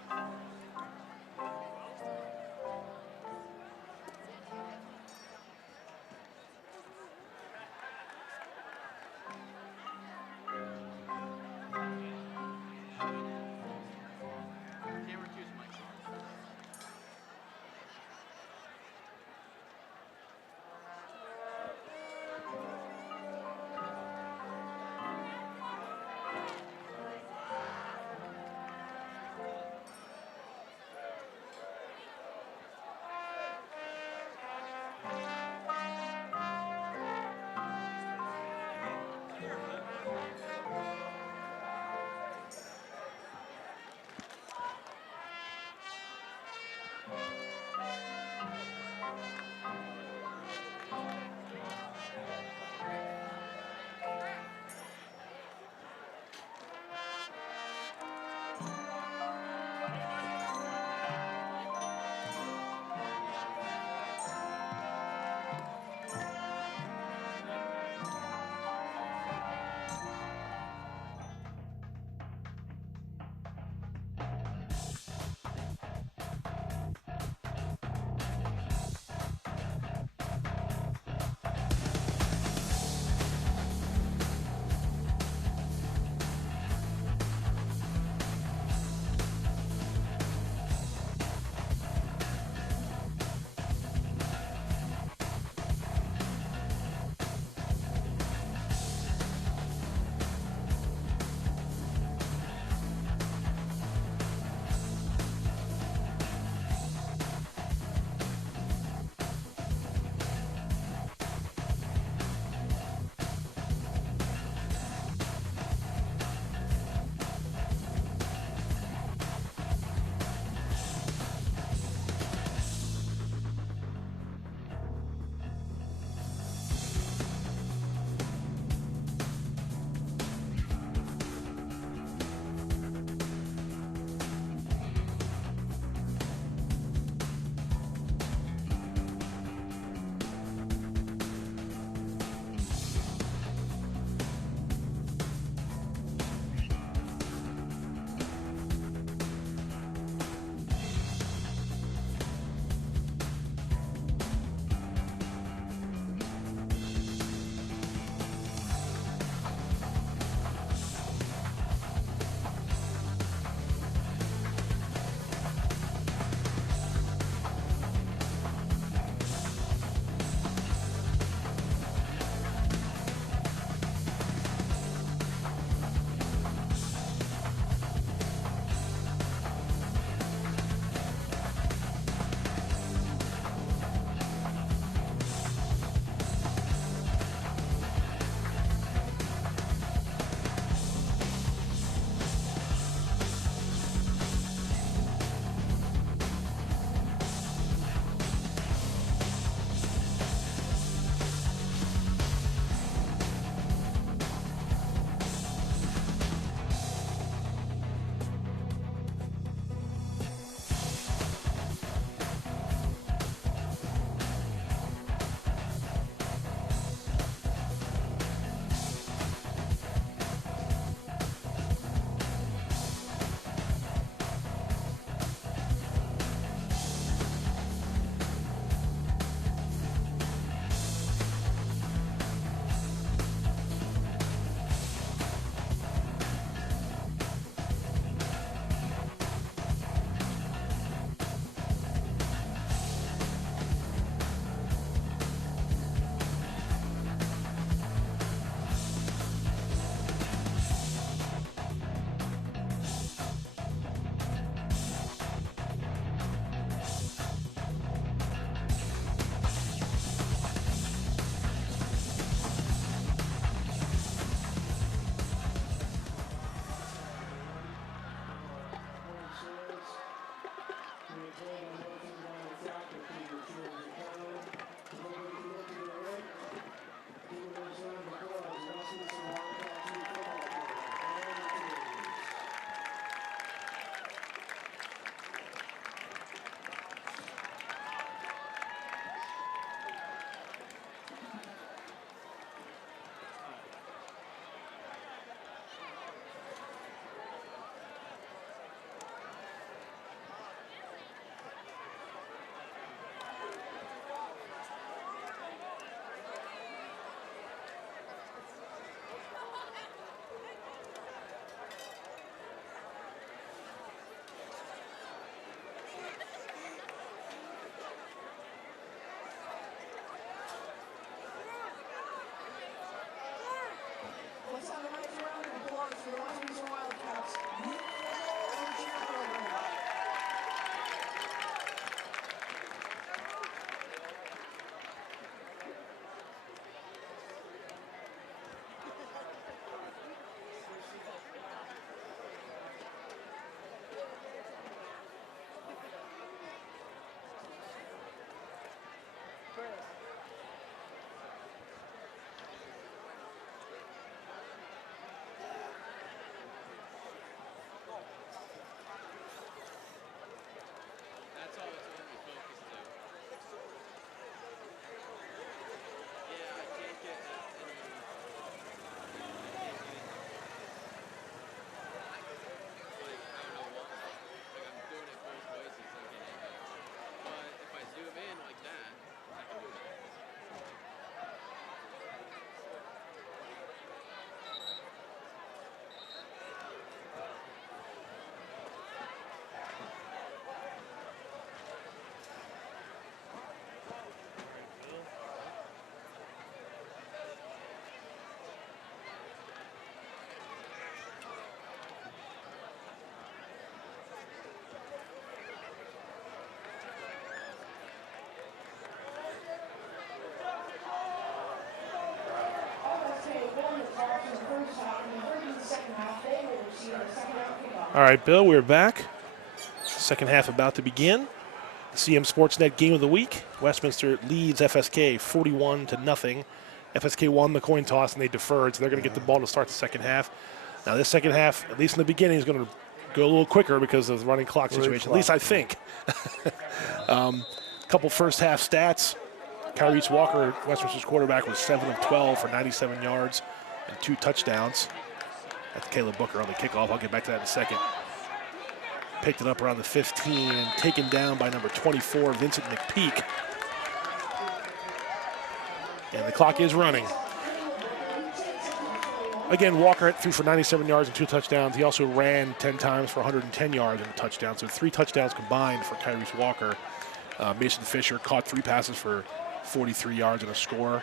All right, Bill, we're back. Second half about to begin. The CMSportsNet Game of the Week. Westminster leads FSK 41-0. FSK won the coin toss and they deferred, so they're going to get the ball to start the second half. Now, this second half, at least in the beginning, is going to go a little quicker because of the running clock situation. At least I think. Couple first half stats. Kyrese Walker, Westminster's quarterback, was 7 of 12 for 97 yards and 2 touchdowns. That's Caleb Booker on the kickoff. I'll get back to that in a second. Picked it up around the 15 and taken down by number 24, Vincent McPeak. And the clock is running. Again, Walker threw for 97 yards and 2 touchdowns. He also ran 10 times for 110 yards and a touchdown. So 3 touchdowns combined for Kyrese Walker. Mason Fisher caught 3 passes for 43 yards and a score.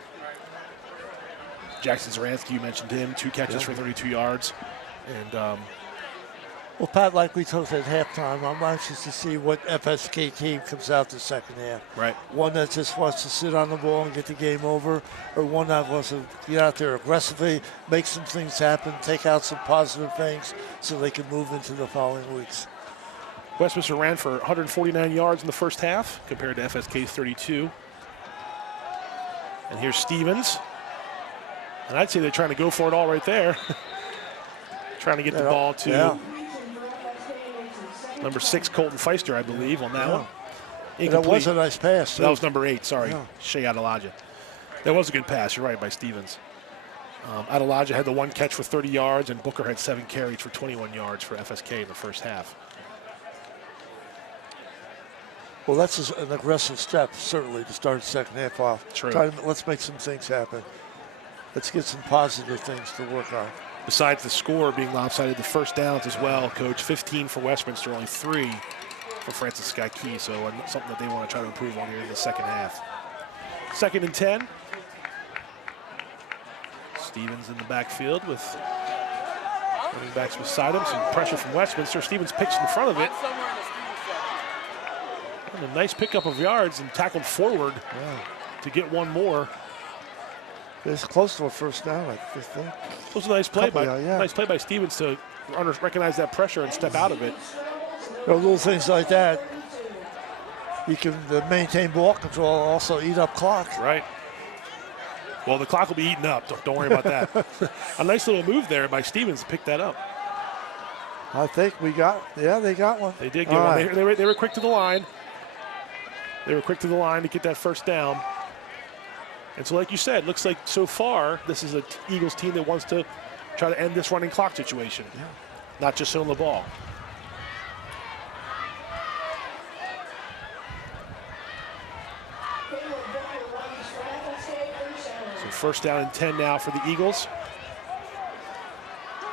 Jackson Zaransky, you mentioned him, 2 catches for 32 yards. And well, Pat, like we talked at halftime, I'm anxious to see what FSK team comes out the second half. Right. One that just wants to sit on the ball and get the game over, or one that wants to get out there aggressively, make some things happen, take out some positive things so they can move into the following weeks. Westminster ran for 149 yards in the first half compared to FSK's 32. And here's Stevens. And I'd say they're trying to go for it all right there. Trying to get the ball to number 6, Colton Feister, I believe, on that one. That was a nice pass, too. That was number 8, sorry, Shea Adelaja. That was a good pass, you're right, by Stevens. Adelaja had the 1 catch for 30 yards, and Booker had 7 carries for 21 yards for FSK in the first half. Well, that's an aggressive step, certainly, to start the second half off. True. Let's make some things happen. Let's get some positive things to work on. Besides the score being lopsided, the first downs as well, Coach. 15 for Westminster, only 3 for Francis Scott Key, so something that they want to try to improve on here in the second half. 2nd and 10. Stevens in the backfield with running backs beside him. Some pressure from Westminster. Stevens picks in front of it. And a nice pickup of yards and tackled forward to get 1 more. It's close to a first down, I think. It was a nice play nice play by Stevens to recognize that pressure and step out of it. Little things like that. You can maintain ball control, also eat up clock. Right. Well, the clock will be eaten up. Don't worry about that. A nice little move there by Stevens to pick that up. I think they got one. They did get one. Right. They were quick to the line. They were quick to the line to get that first down. And so, like you said, looks like so far this is an Eagles team that wants to try to end this running clock situation, not just sit on the ball. So first down and 10 now for the Eagles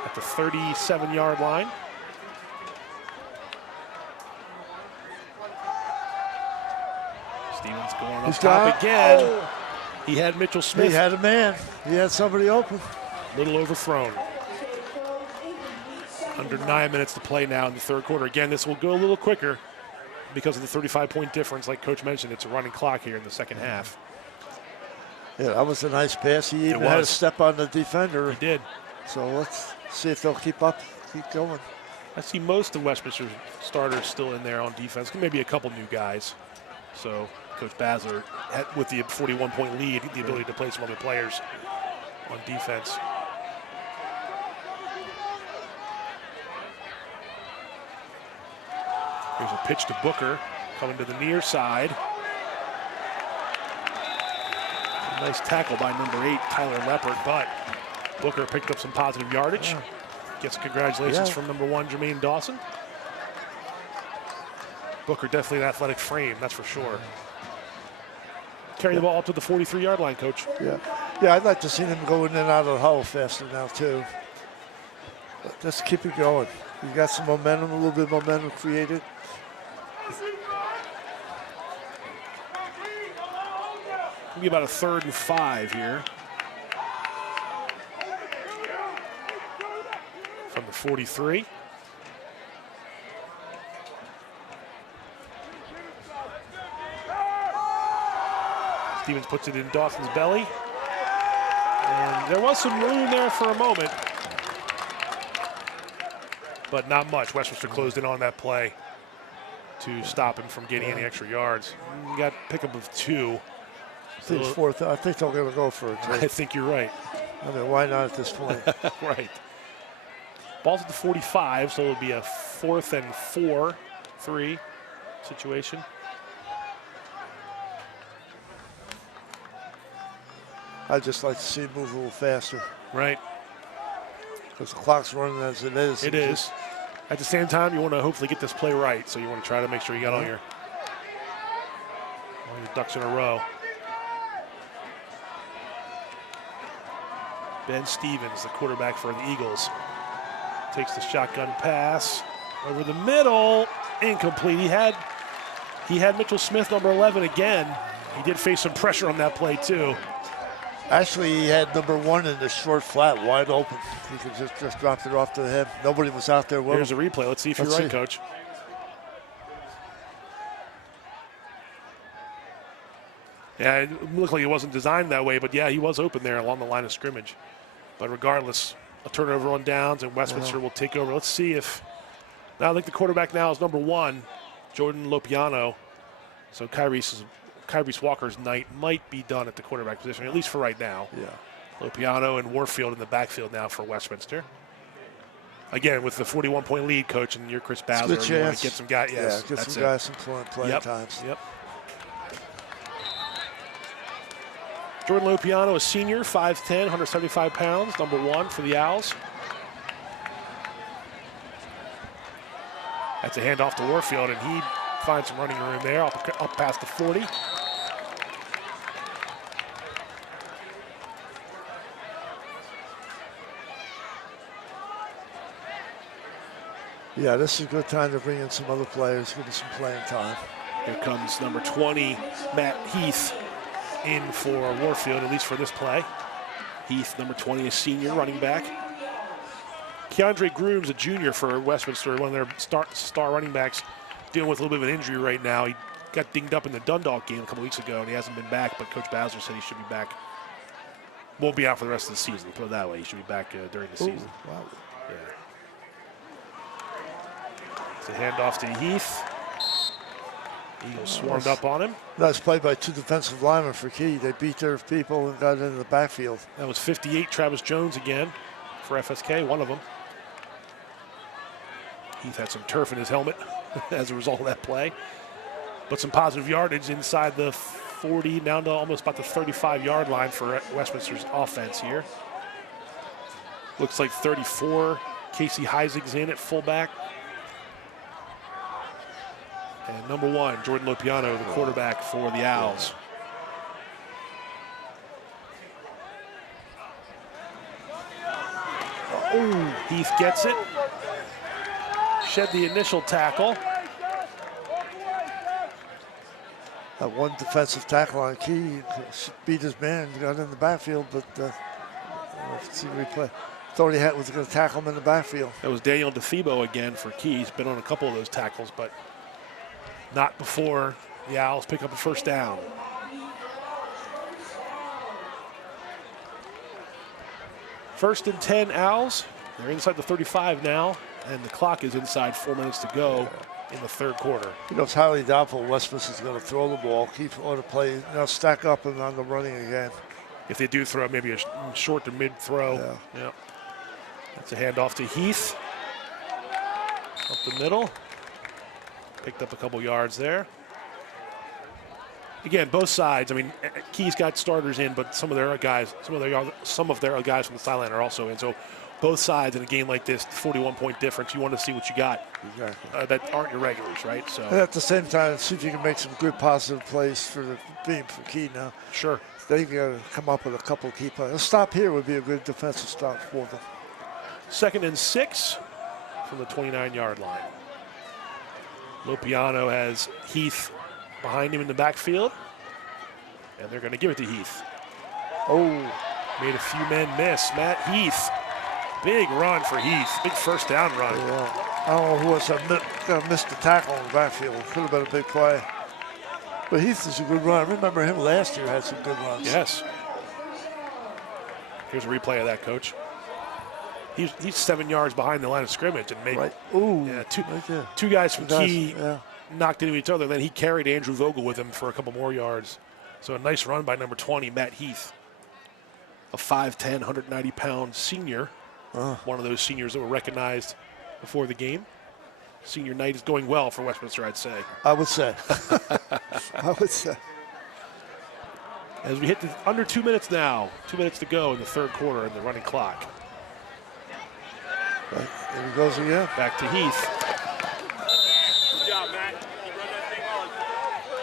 at the 37-yard line. Stevens going up top again. Oh. He had Mitchell Smith. He had a man. He had somebody open. Little overthrown. Under 9 minutes to play now in the third quarter. Again, this will go a little quicker because of the 35-point difference. Like Coach mentioned, it's a running clock here in the second half. Yeah, that was a nice pass. He even had a step on the defender. He did. So let's see if they'll keep going. I see most of Westminster's starters still in there on defense. Maybe a couple new guys. So Coach Basler, with the 41-point lead, the ability to play some other players on defense. Here's a pitch to Booker, coming to the near side. A nice tackle by number 8, Tyler Leopard, but Booker picked up some positive yardage. Gets congratulations from number 1, Jermaine Dawson. Booker definitely an athletic frame, that's for sure. Carry the ball up to the 43-yard line, Coach. Yeah, I'd like to see them go in and out of the huddle faster now, too. But let's keep it going. You got some momentum, a little bit of momentum created. Maybe about a 3rd and 5 here. From the 43. Stevens puts it in Dawson's belly. And there was some room there for a moment. but not much. Westminster closed in on that play to stop him from getting any extra yards. You got pickup of 2. I think it's 4th. I think they're going to go for it. Too. I think you're right. I mean, why not at this point? Right. Ball's at the 45, so it'll be a 4th and 4, 3 situation. I'd just like to see it move a little faster. Right. Because the clock's running as it is. It is. At the same time, you want to hopefully get this play right, so you want to try to make sure you got all your ducks in a row. Ben Stevens, the quarterback for the Eagles, takes the shotgun pass over the middle, incomplete. He had Mitchell Smith, number 11, again. He did face some pressure on that play too. Actually, he had number 1 in the short flat, wide open. He could just dropped it off to him. Nobody was out there with him. Here's a replay. Let's see if you're right, Coach. Yeah, it looked like it wasn't designed that way, but yeah, he was open there along the line of scrimmage. But regardless, a turnover on downs, and Westminster will take over. Let's see if now I think the quarterback now is number 1, Jordan Lopiano. So Kyrese Walker's night might be done at the quarterback position, at least for right now. Yeah. Lopiano and Warfield in the backfield now for Westminster. Again, with the 41-point lead, Coach, and you're Chris Bowser, you want to get some guys. Yes, get some guys some playing times. Yep. Jordan Lopiano, a senior, 5'10", 175 pounds, number 1 for the Owls. That's a handoff to Warfield, and he finds some running room there, up past the 40. Yeah, this is a good time to bring in some other players, give them some playing time. Here comes number 20, Matt Heath, in for Warfield, at least for this play. Heath, number 20, a senior running back. Keandre Grooms, a junior for Westminster, one of their star running backs, dealing with a little bit of an injury right now. He got dinged up in the Dundalk game a couple weeks ago, and he hasn't been back, but Coach Bowser said he should be back. Won't be out for the rest of the season, put it that way. He should be back during the season. Wow. Yeah. It's a handoff to Heath. Eagles swarmed up on him. Nice play by 2 defensive linemen for Key. They beat their people and got into the backfield. That was 58, Travis Jones again for FSK, one of them. Heath had some turf in his helmet as a result of that play. But some positive yardage inside the 40, now to almost about the 35-yard line for Westminster's offense here. Looks like 34, Casey Heisig's in at fullback. And number 1, Jordan Lopiano, the quarterback for the Owls. Oh, Heath gets it. Shed the initial tackle. That one defensive tackle on Key beat his man, got in the backfield, but let's see the replay. Thought he was going to tackle him in the backfield. That was Daniel DeFebo again for Key. He's been on a couple of those tackles, but not before the Owls pick up a first down. First and 10 Owls. They're inside the 35 now, and the clock is inside 4 minutes to go in the third quarter. You know, it's highly doubtful Westminster's going to throw the ball, keep on the play, stack up and on the running again. If they do throw, maybe a short to mid throw. Yeah. Yep. That's a handoff to Heath. Up the middle. Picked up a couple yards there. Again, both sides. I mean, Key's got starters in, but some of their guys from the sideline are also in. So both sides in a game like this, 41-point difference. You want to see what you got. Exactly. That aren't your regulars, right? So and at the same time, see if you can make some good positive plays for the team for Key now. Sure. They've got to come up with a couple of key plays. A stop here would be a good defensive stop for them. 2nd and 6 from the 29-yard line. Lopiano has Heath behind him in the backfield, and they're going to give it to Heath. Oh, made a few men miss. Matt Heath, big run for Heath, big first down run. Yeah. I don't know who else missed the tackle in the backfield. Could have been a big play. But Heath is a good run. I remember him last year had some good runs. Yes. Here's a replay of that, Coach. he's 7 yards behind the line of scrimmage and made two guys from Key knocked into each other. Then he carried Andrew Vogel with him for a couple more yards. So a nice run by number 20, Matt Heath, a 5'10", 190-pound senior. One of those seniors that were recognized before the game. Senior night is going well for Westminster, I'd say. I would say. I would say. As we hit under 2 minutes now, 2 minutes to go in the third quarter in the running clock. Right. There he goes again. Back to Heath. Good job, Matt. Keep running that thing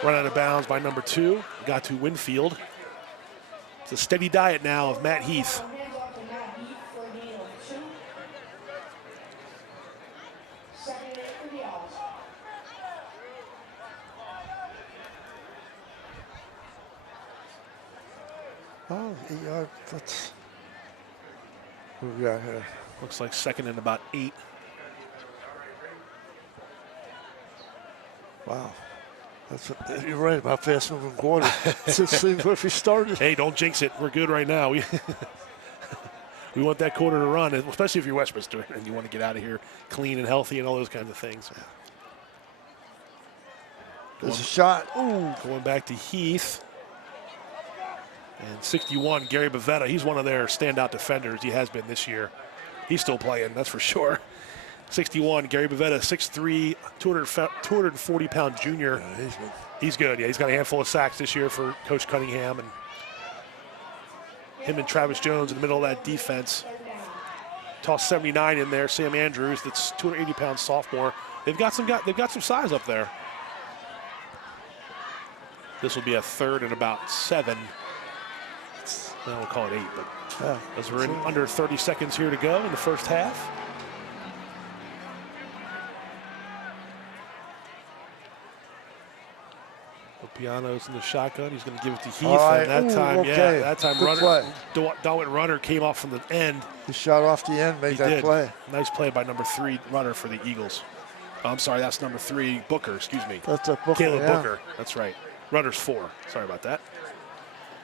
on. Run out of bounds by number 2. Got to Winfield. It's a steady diet now of Matt Heath. Oh, 8 yards. That's what we got here. Looks like second and about 8. Wow. You're right about fast-moving quarters. It seems like we started. Hey, don't jinx it. We're good right now. We want that quarter to run, especially if you're Westminster and you want to get out of here clean and healthy and all those kinds of things. There's a shot. Ooh. Going back to Heath. And 61, Gary Bavetta. He's one of their standout defenders. He has been this year. He's still playing, that's for sure. 61, Gary Bavetta, 6'3", 240-pound junior. Yeah, he's good. Yeah, he's got a handful of sacks this year for Coach Cunningham. And him and Travis Jones in the middle of that defense. Toss 79 in there. Sam Andrews, that's 280-pound sophomore. They've got some size up there. This will be a third and about 7. Well, we'll call it 8, but as we're in under 30 seconds here to go in the first half. Piano's in the shotgun. He's going to give it to Heath. Right. And that time Good runner came off from the end. He shot off the end, made that play. Nice play by number 3 runner for the Eagles. Oh, I'm sorry, that's number 3 Booker. Excuse me. That's a Booker. Caleb Booker. That's right. Runner's 4. Sorry about that.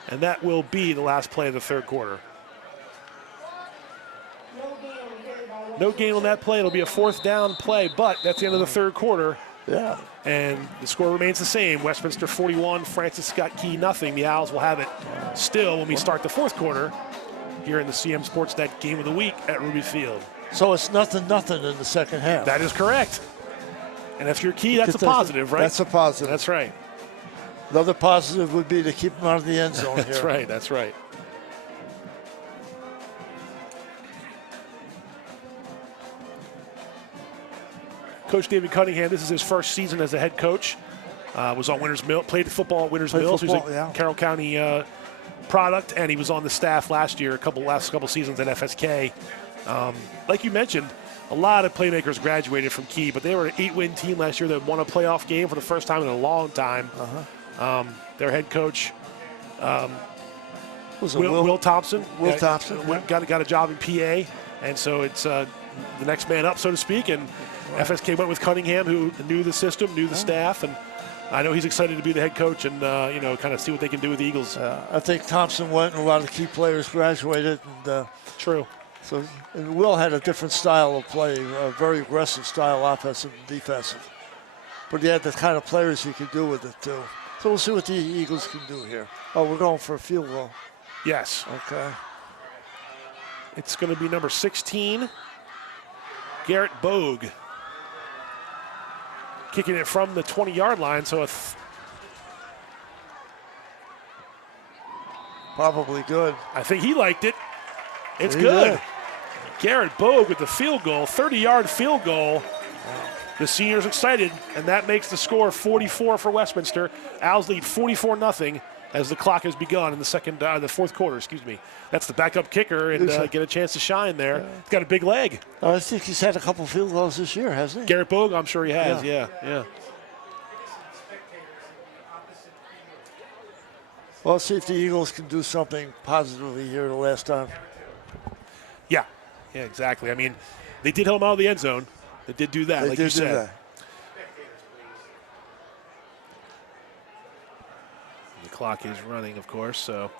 And that will be the last play of the third quarter. No gain on that play. It'll be a 4th down play, but that's the end of the third quarter. Yeah. And the score remains the same. Westminster 41, Francis Scott Key nothing. The Owls will have it still when we start the fourth quarter here in the CMSportsNet Game of the Week at Ruby Field. So it's nothing in the second half. That is correct. And if you're Key, that's a positive, right? That's a positive. That's right. Another positive would be to keep him out of the end zone here. That's right, that's right. Coach David Cunningham, this is his first season as a head coach. Was on Winners Mill, played football at Winners Mills. He was a Carroll County product, and he was on the staff last year, last couple seasons at FSK. Like you mentioned, a lot of playmakers graduated from Key, but they were an 8-win team last year that won a playoff game for the first time in a long time. Their head coach, Will Thompson. Will Thompson. Got a job in PA, and so it's the next man up, so to speak. And FSK went with Cunningham, who knew the system, knew the staff, and I know he's excited to be the head coach and kind of see what they can do with the Eagles. I think Thompson went, and a lot of key players graduated. And, True. So and Will had a different style of play, a very aggressive style, offensive and defensive. But he had the kind of players he could do with it too. So we'll see what the Eagles can do here. Oh, we're going for a field goal. Yes. Okay. It's going to be number 16, Garrett Bogue. Kicking it from the 20-yard line, so probably good. I think he liked it. It's good. Garrett Bogue with the field goal, 30-yard field goal. The senior's excited, and that makes the score 44 for Westminster. Owls lead 44-0 as the clock has begun in the fourth quarter. Excuse me. That's the backup kicker, and get a chance to shine there. Yeah. He's got a big leg. I think he's had a couple field goals this year, hasn't he? Garrett Bogue, I'm sure he has. Yeah. Well, let's see if the Eagles can do something positively here the last time. Yeah, exactly. I mean, they did help him out of the end zone. They did do that, like you said. clock is running, of course. So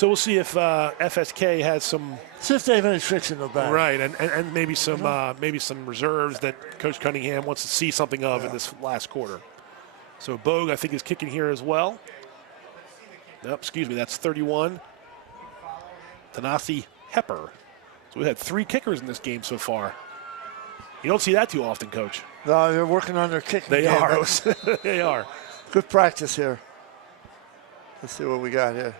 So we'll see if FSK has some. See if they have any tricks in the bag. Right, and maybe some reserves that Coach Cunningham wants to see something of in this last quarter. So Bogue, I think, is kicking here as well. Nope, excuse me, that's 31. Tanasi Hepper. So we had 3 kickers in this game so far. You don't see that too often, Coach. No, they're working on their kicking They game. are. They are. Good practice here. Let's see what we got here.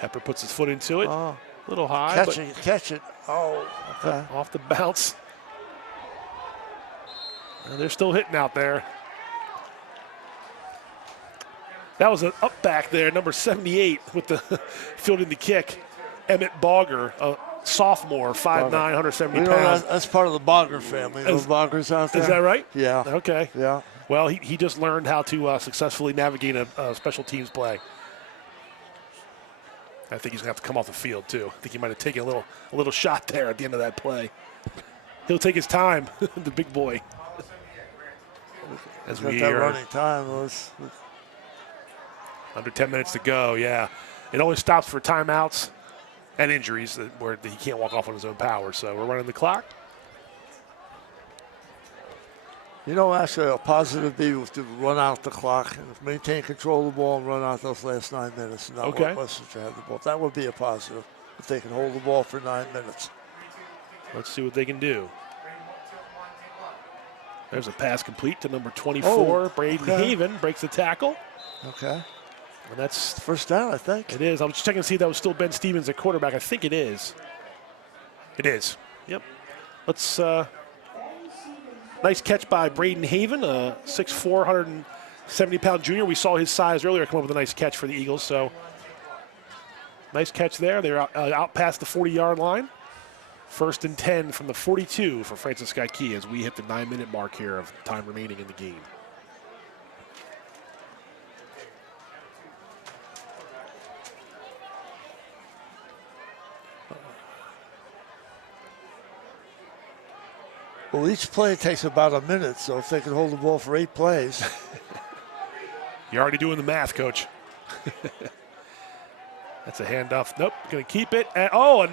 Hepper puts his foot into it. Oh. A little high. Catch it. Oh, okay. Off the bounce. And they're still hitting out there. That was an up back there, number 78 with the fielding the kick. Emmett Bogger, a sophomore, 5'9", 170 pounds. That's part of the Bogger family. Those Boggers out there. Is that right? Yeah. Okay. Yeah. Well, he just learned how to successfully navigate a special teams play. I think he's going to have to come off the field, too. I think he might have taken a little shot there at the end of that play. He'll take his time, the big boy. As we got that running time. Under 10 minutes to go, yeah. It only stops for timeouts and injuries where he can't walk off on his own power. So we're running the clock. You know, actually, a positive B was to run out the clock and maintain control of the ball and run out those last 9 minutes. And not Okay. Westminster had the ball. That would be a positive if they can hold the ball for 9 minutes. Let's see what they can do. There's a pass complete to number 24, Braden Haven, breaks the tackle. Okay. And that's first down, I think. It is. I was just checking to see if that was still Ben Stevens at quarterback. I think it is. It is. Yep. Let's. Nice catch by Braden Haven, a 6'4", 170-pound junior. We saw his size earlier come up with a nice catch for the Eagles. So nice catch there. They're out past the 40-yard line. 1st and 10 from the 42 for Francis Scott Key as we hit the 9-minute mark here of time remaining in the game. Well, each play takes about a minute, so if they can hold the ball for 8 plays. You're already doing the math, Coach. That's a handoff. Nope, going to keep it. And, a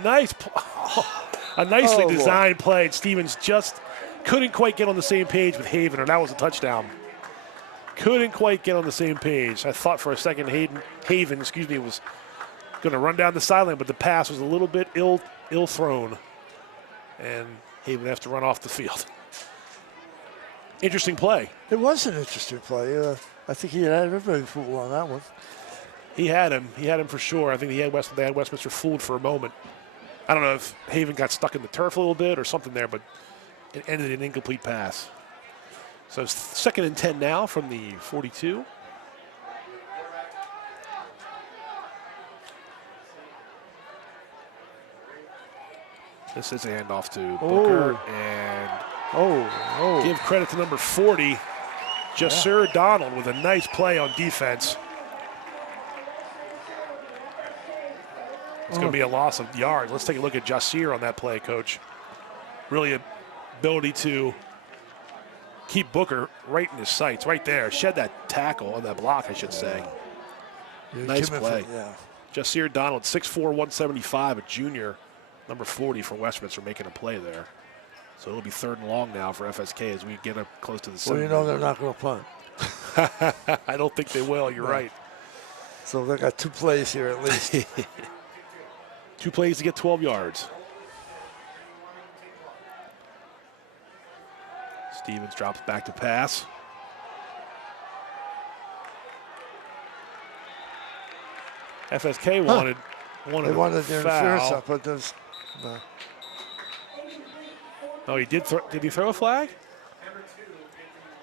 nicely designed play. And Stevens just couldn't quite get on the same page with Haven, or that was a touchdown. Couldn't quite get on the same page. I thought for a second Haven, was going to run down the sideline, but the pass was a little bit ill thrown. And Haven has to run off the field. Interesting play. It was an interesting play. I think he had everybody fooled on that one. He had him. He had him for sure. I think they had Westminster fooled for a moment. I don't know if Haven got stuck in the turf a little bit or something there, but it ended in an incomplete pass. So it's 2nd and 10 now from the 42. This is a handoff to Booker, and give credit to number 40, Jasir Donald, with a nice play on defense. It's going to be a loss of yards. Let's take a look at Jasir on that play, Coach. Really ability to keep Booker right in his sights, right there. Shed that tackle on that block, I should say. Nice play. Jasir Donald, 6'4", 175, a junior. Number 40 for Westminster making a play there. So it'll be 3rd and long now for FSK as we get up close to the 7. Well, you know they're not going to punt. I don't think they will. You're right. So they got 2 plays here at least. 2 plays to get 12 yards. Stevens drops back to pass. FSK wanted they wanted their interference foul. up, but there's no. Oh, he did. Did he throw a flag?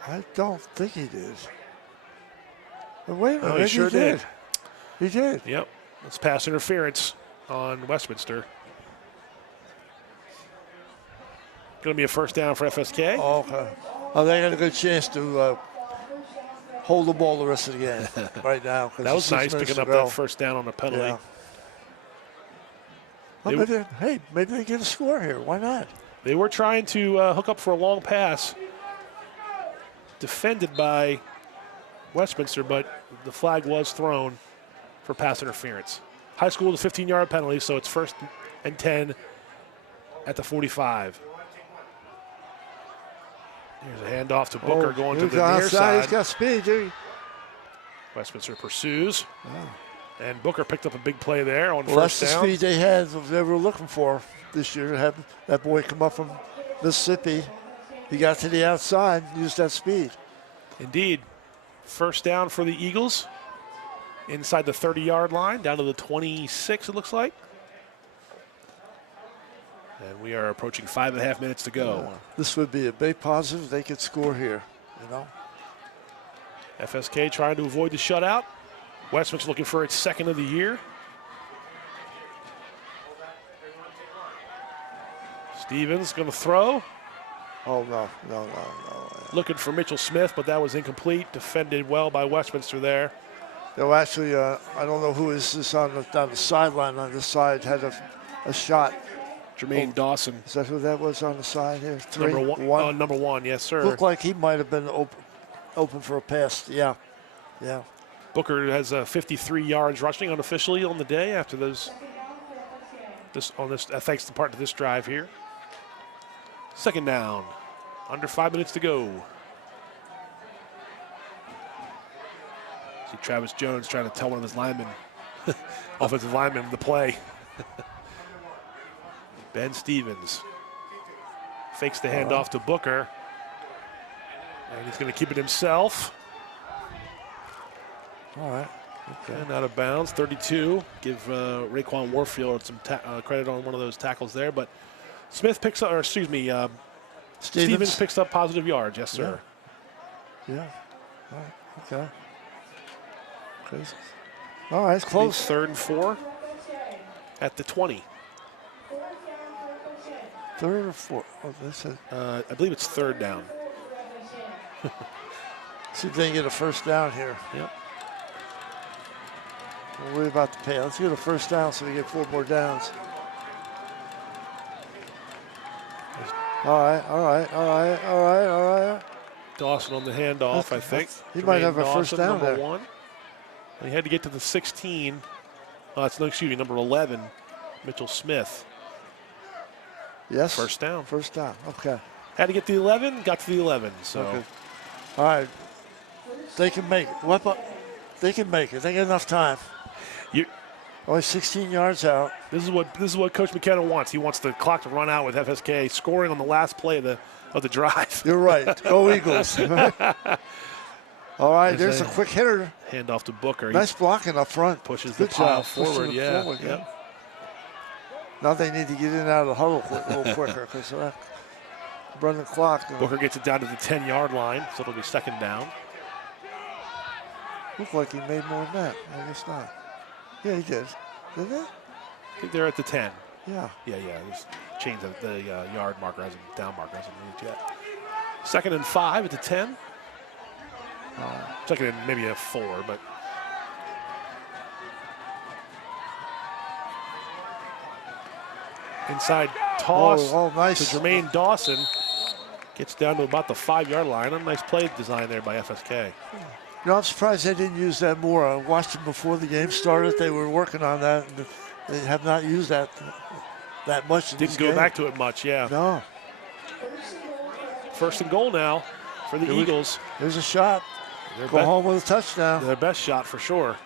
I don't think he did. But wait a minute, he sure did. He did. Yep. It's pass interference on Westminster. Going to be a 1st down for FSK. Oh, okay. Oh, they got a good chance to hold the ball the rest of the game right now. That was nice, picking up that 1st down on a penalty. Yeah. Well, maybe they get a score here. Why not? They were trying to hook up for a long pass, defended by Westminster, but the flag was thrown for pass interference. high school is a 15-yard penalty, so it's 1st and 10 at the 45. Here's a handoff to Booker going to the near side. He's got speed, dude. Westminster pursues. And Booker picked up a big play there on Well, first that's down. the speed they had, they were looking for this year. Have that boy come up from Mississippi. He got to the outside, used that speed. Indeed. First down for the Eagles. Inside the 30-yard line, down to the 26, it looks like. And we are approaching 5.5 minutes to go. This would be a big positive. They could score here, you know. FSK trying to avoid the shutout. Westminster looking for its second of the year. Stevens going to throw. Oh, no. Looking for Mitchell Smith, but that was incomplete. Defended well by Westminster there. No, actually, I don't know who is this on the sideline on this side, had a shot. Jermaine Dawson. Is that who that was on the side here? Number one. Number one, yes, sir. Looked like he might have been open for a pass. Yeah. Booker has 53 yards rushing unofficially on the day after those. Thanks to part of this drive here. Second down, under 5 minutes to go. See Travis Jones trying to tell one of his linemen, offensive linemen, the play. Ben Stevens fakes the handoff to Booker, and he's going to keep it himself. All right. Okay. And out of bounds, 32. Give Raekwon Warfield some credit on one of those tackles there, but Smith picks up, Stevens picks up positive yards. Yes, sir. Yeah. All right. Okay. All right, it's close. 3rd and 4 at the 20. 3rd or 4th? Oh, that's it. I believe it's 3rd down. See if they can get a first down here. Yep. Don't worry about the pay. Let's get a first down so we get 4 more downs. All right. Dawson on the handoff, I think. He might have a first down number there. 1. He had to get to the 16. Number 11, Mitchell Smith. Yes. First down. First down. Okay. Had to get to the 11, got to the 11. So. Okay. All right. They can make it. They can make it. They got enough time. Only 16 yards out. This is what Coach McKenna wants. He wants the clock to run out with FSK scoring on the last play of the drive. You're right. Go Eagles. All right, there's a quick hitter. Handoff to Booker. Nice blocking up front. Pushes Good the pile job. forward. Forward, yeah. Now they need to get in and out of the huddle a little quicker because run the clock. Booker gets it down to the 10-yard line, so it'll be second down. Looked like he made more than that. I guess not. Yeah, he did. Didn't he? I think they're at the 10. Yeah. Yeah. This change of the yard marker down marker hasn't moved yet. 2nd and 5 at the 10. 2nd and maybe a 4, but. Inside toss nice. to Jermaine Dawson. Gets down to about the 5-yard line. A nice play design there by FSK. You know, I'm surprised they didn't use that more. I watched them before the game started. They were working on that. And they have not used that much in Didn't go back to it much, yeah. No. 1st and goal now for the Eagles. There's a shot. Go home with a touchdown. Their best shot for sure.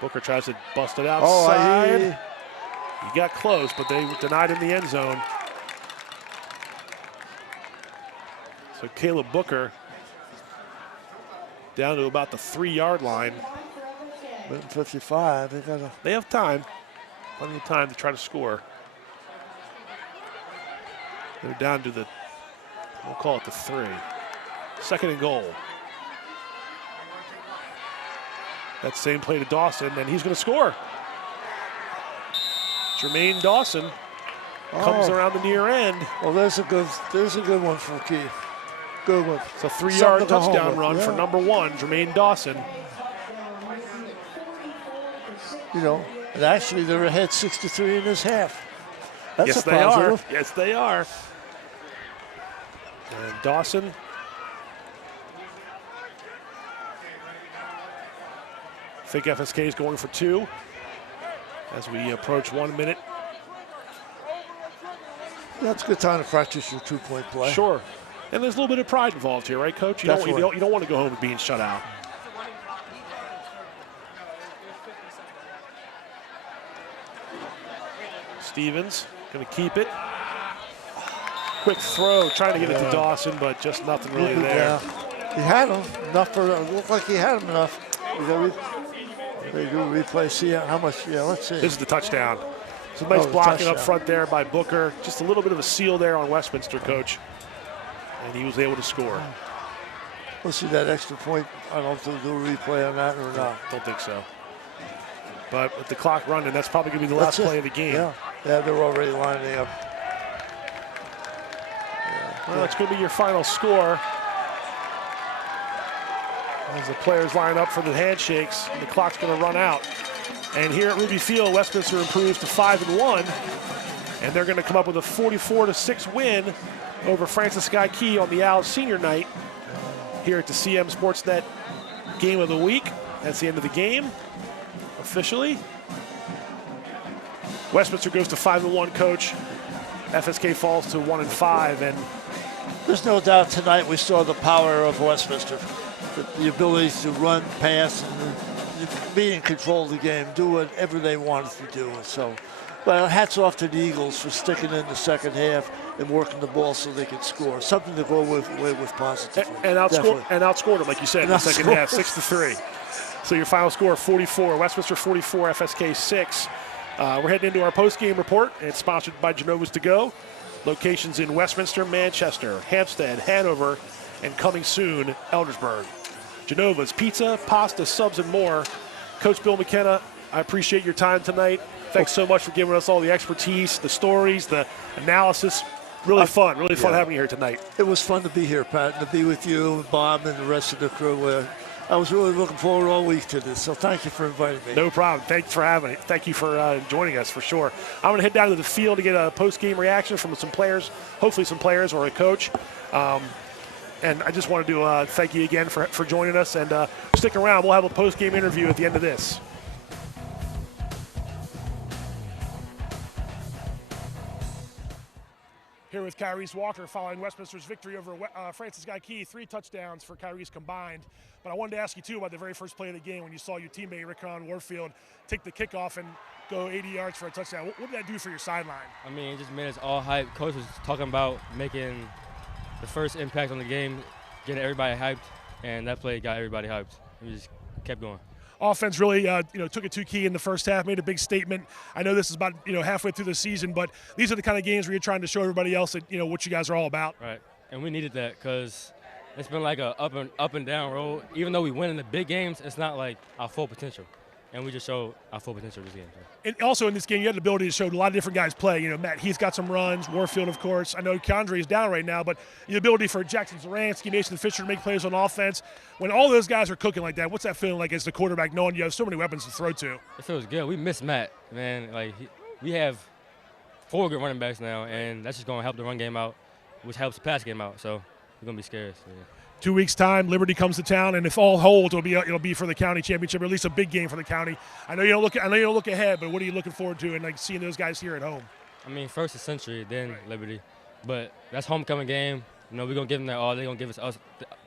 Booker tries to bust it outside. He got close, but they denied in the end zone. So Caleb Booker down to about the 3-yard line. 55. They have time. Plenty of time to try to score. They're down to we'll call it the 3. 2nd and goal. That same play to Dawson, and he's going to score. Jermaine Dawson comes around the near end. Well, there's a good one for Key. Good one. It's a 3-yard touchdown run for number 1, Jermaine Dawson. You know, and actually they're ahead 63 in this half. That's yes, a positive. They are. Yes, they are. And Dawson think FSK is going for 2 as we approach 1 minute. That's a good time to practice your two-point play. Sure. And there's a little bit of pride involved here, right, Coach? You don't want to go home being shut out. Stevens going to keep it. Quick throw, trying to get it to Dawson, but just nothing really there. He had him enough for it. Looked like he had him enough. They do replay. See how much? Yeah, let's see. This is the touchdown. Some nice blocking up front there by Booker. Just a little bit of a seal there on Westminster, Coach. And he was able to score. We'll see that extra point. I don't know if they'll do a replay on that or not. Don't think so. But with the clock running, that's probably going to be the last play of the game. Yeah, they're already lining up. Well, that's going to be your final score. As the players line up for the handshakes, the clock's going to run out. And here at Ruby Field, Westminster improves to 5-1, and they're going to come up with a 44-6 win over Francis Scott Key on the Owls senior night here at the CMSportsNet Game of the Week. That's the end of the game, officially. Westminster goes to 5-1, Coach. FSK falls to 1-5, and there's no doubt tonight we saw the power of Westminster, the ability to run, pass, and be in control of the game, do whatever they wanted to do. And so, well, hats off to the Eagles for sticking in the second half and working the ball so they could score. Something to go with positively. And outscored them, like you said, in the second half, 6-3. So your final score, 44. Westminster 44, FSK 6. We're heading into our post-game report. It's sponsored by Genova's To Go. Locations in Westminster, Manchester, Hampstead, Hanover, and coming soon, Eldersburg. Genova's Pizza, Pasta, Subs, and more. Coach Bill McKenna, I appreciate your time tonight. Thanks so much for giving us all the expertise, the stories, the analysis. Really fun having you here tonight. It was fun to be here, Pat, and to be with you, Bob, and the rest of the crew. I was really looking forward all week to this, so thank you for inviting me. No problem. Thank you for having it. Thank you for joining us, for sure. I'm going to head down to the field to get a post-game reaction from some players, hopefully some players or a coach. And I just wanted to thank you again for joining us. And stick around. We'll have a post-game interview at the end of this. Here with Kyrese Walker following Westminster's victory over Francis Scott Key. 3 touchdowns for Kyrese combined. But I wanted to ask you, too, about the very first play of the game when you saw your teammate, Rickon Warfield, take the kickoff and go 80 yards for a touchdown. What did that do for your sideline? I mean, it just made us all hyped. Coach was talking about making the first impact on the game, getting everybody hyped, and that play got everybody hyped. We just kept going. Offense really, took it to Key in the first half, made a big statement. I know this is about, halfway through the season, but these are the kind of games where you're trying to show everybody else that, what you guys are all about. Right, and we needed that because it's been like a up and down road. Even though we win in the big games, it's not like our full potential. And we just showed our full potential this game. And also in this game, you had the ability to show a lot of different guys play. Matt Heath got some runs, Warfield, of course. I know Keandre is down right now, but the ability for Jackson Zaransky, Mason Fisher to make plays on offense. When all those guys are cooking like that, what's that feeling like as the quarterback, knowing you have so many weapons to throw to? It feels good. We miss Matt, man. We have 4 good running backs now, and that's just going to help the run game out, which helps the pass game out. So we're going to be scared. So, yeah. 2 weeks' time, Liberty comes to town, and if all holds, it'll be for the county championship, or at least a big game for the county. I know you don't look ahead, but what are you looking forward to, and seeing those guys here at home? I mean, first is Century, then Liberty, but that's homecoming game. We're gonna give them their all. They're gonna give us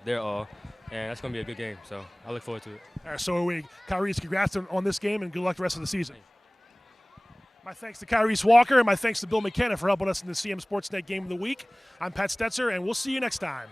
their all, and that's gonna be a good game. So I look forward to it. All right, so are we. Kyrese, congrats on this game, and good luck the rest of the season. My thanks to Kyrese Walker, and my thanks to Bill McKenna for helping us in the CM Sportsnet Game of the Week. I'm Pat Stetzer, and we'll see you next time.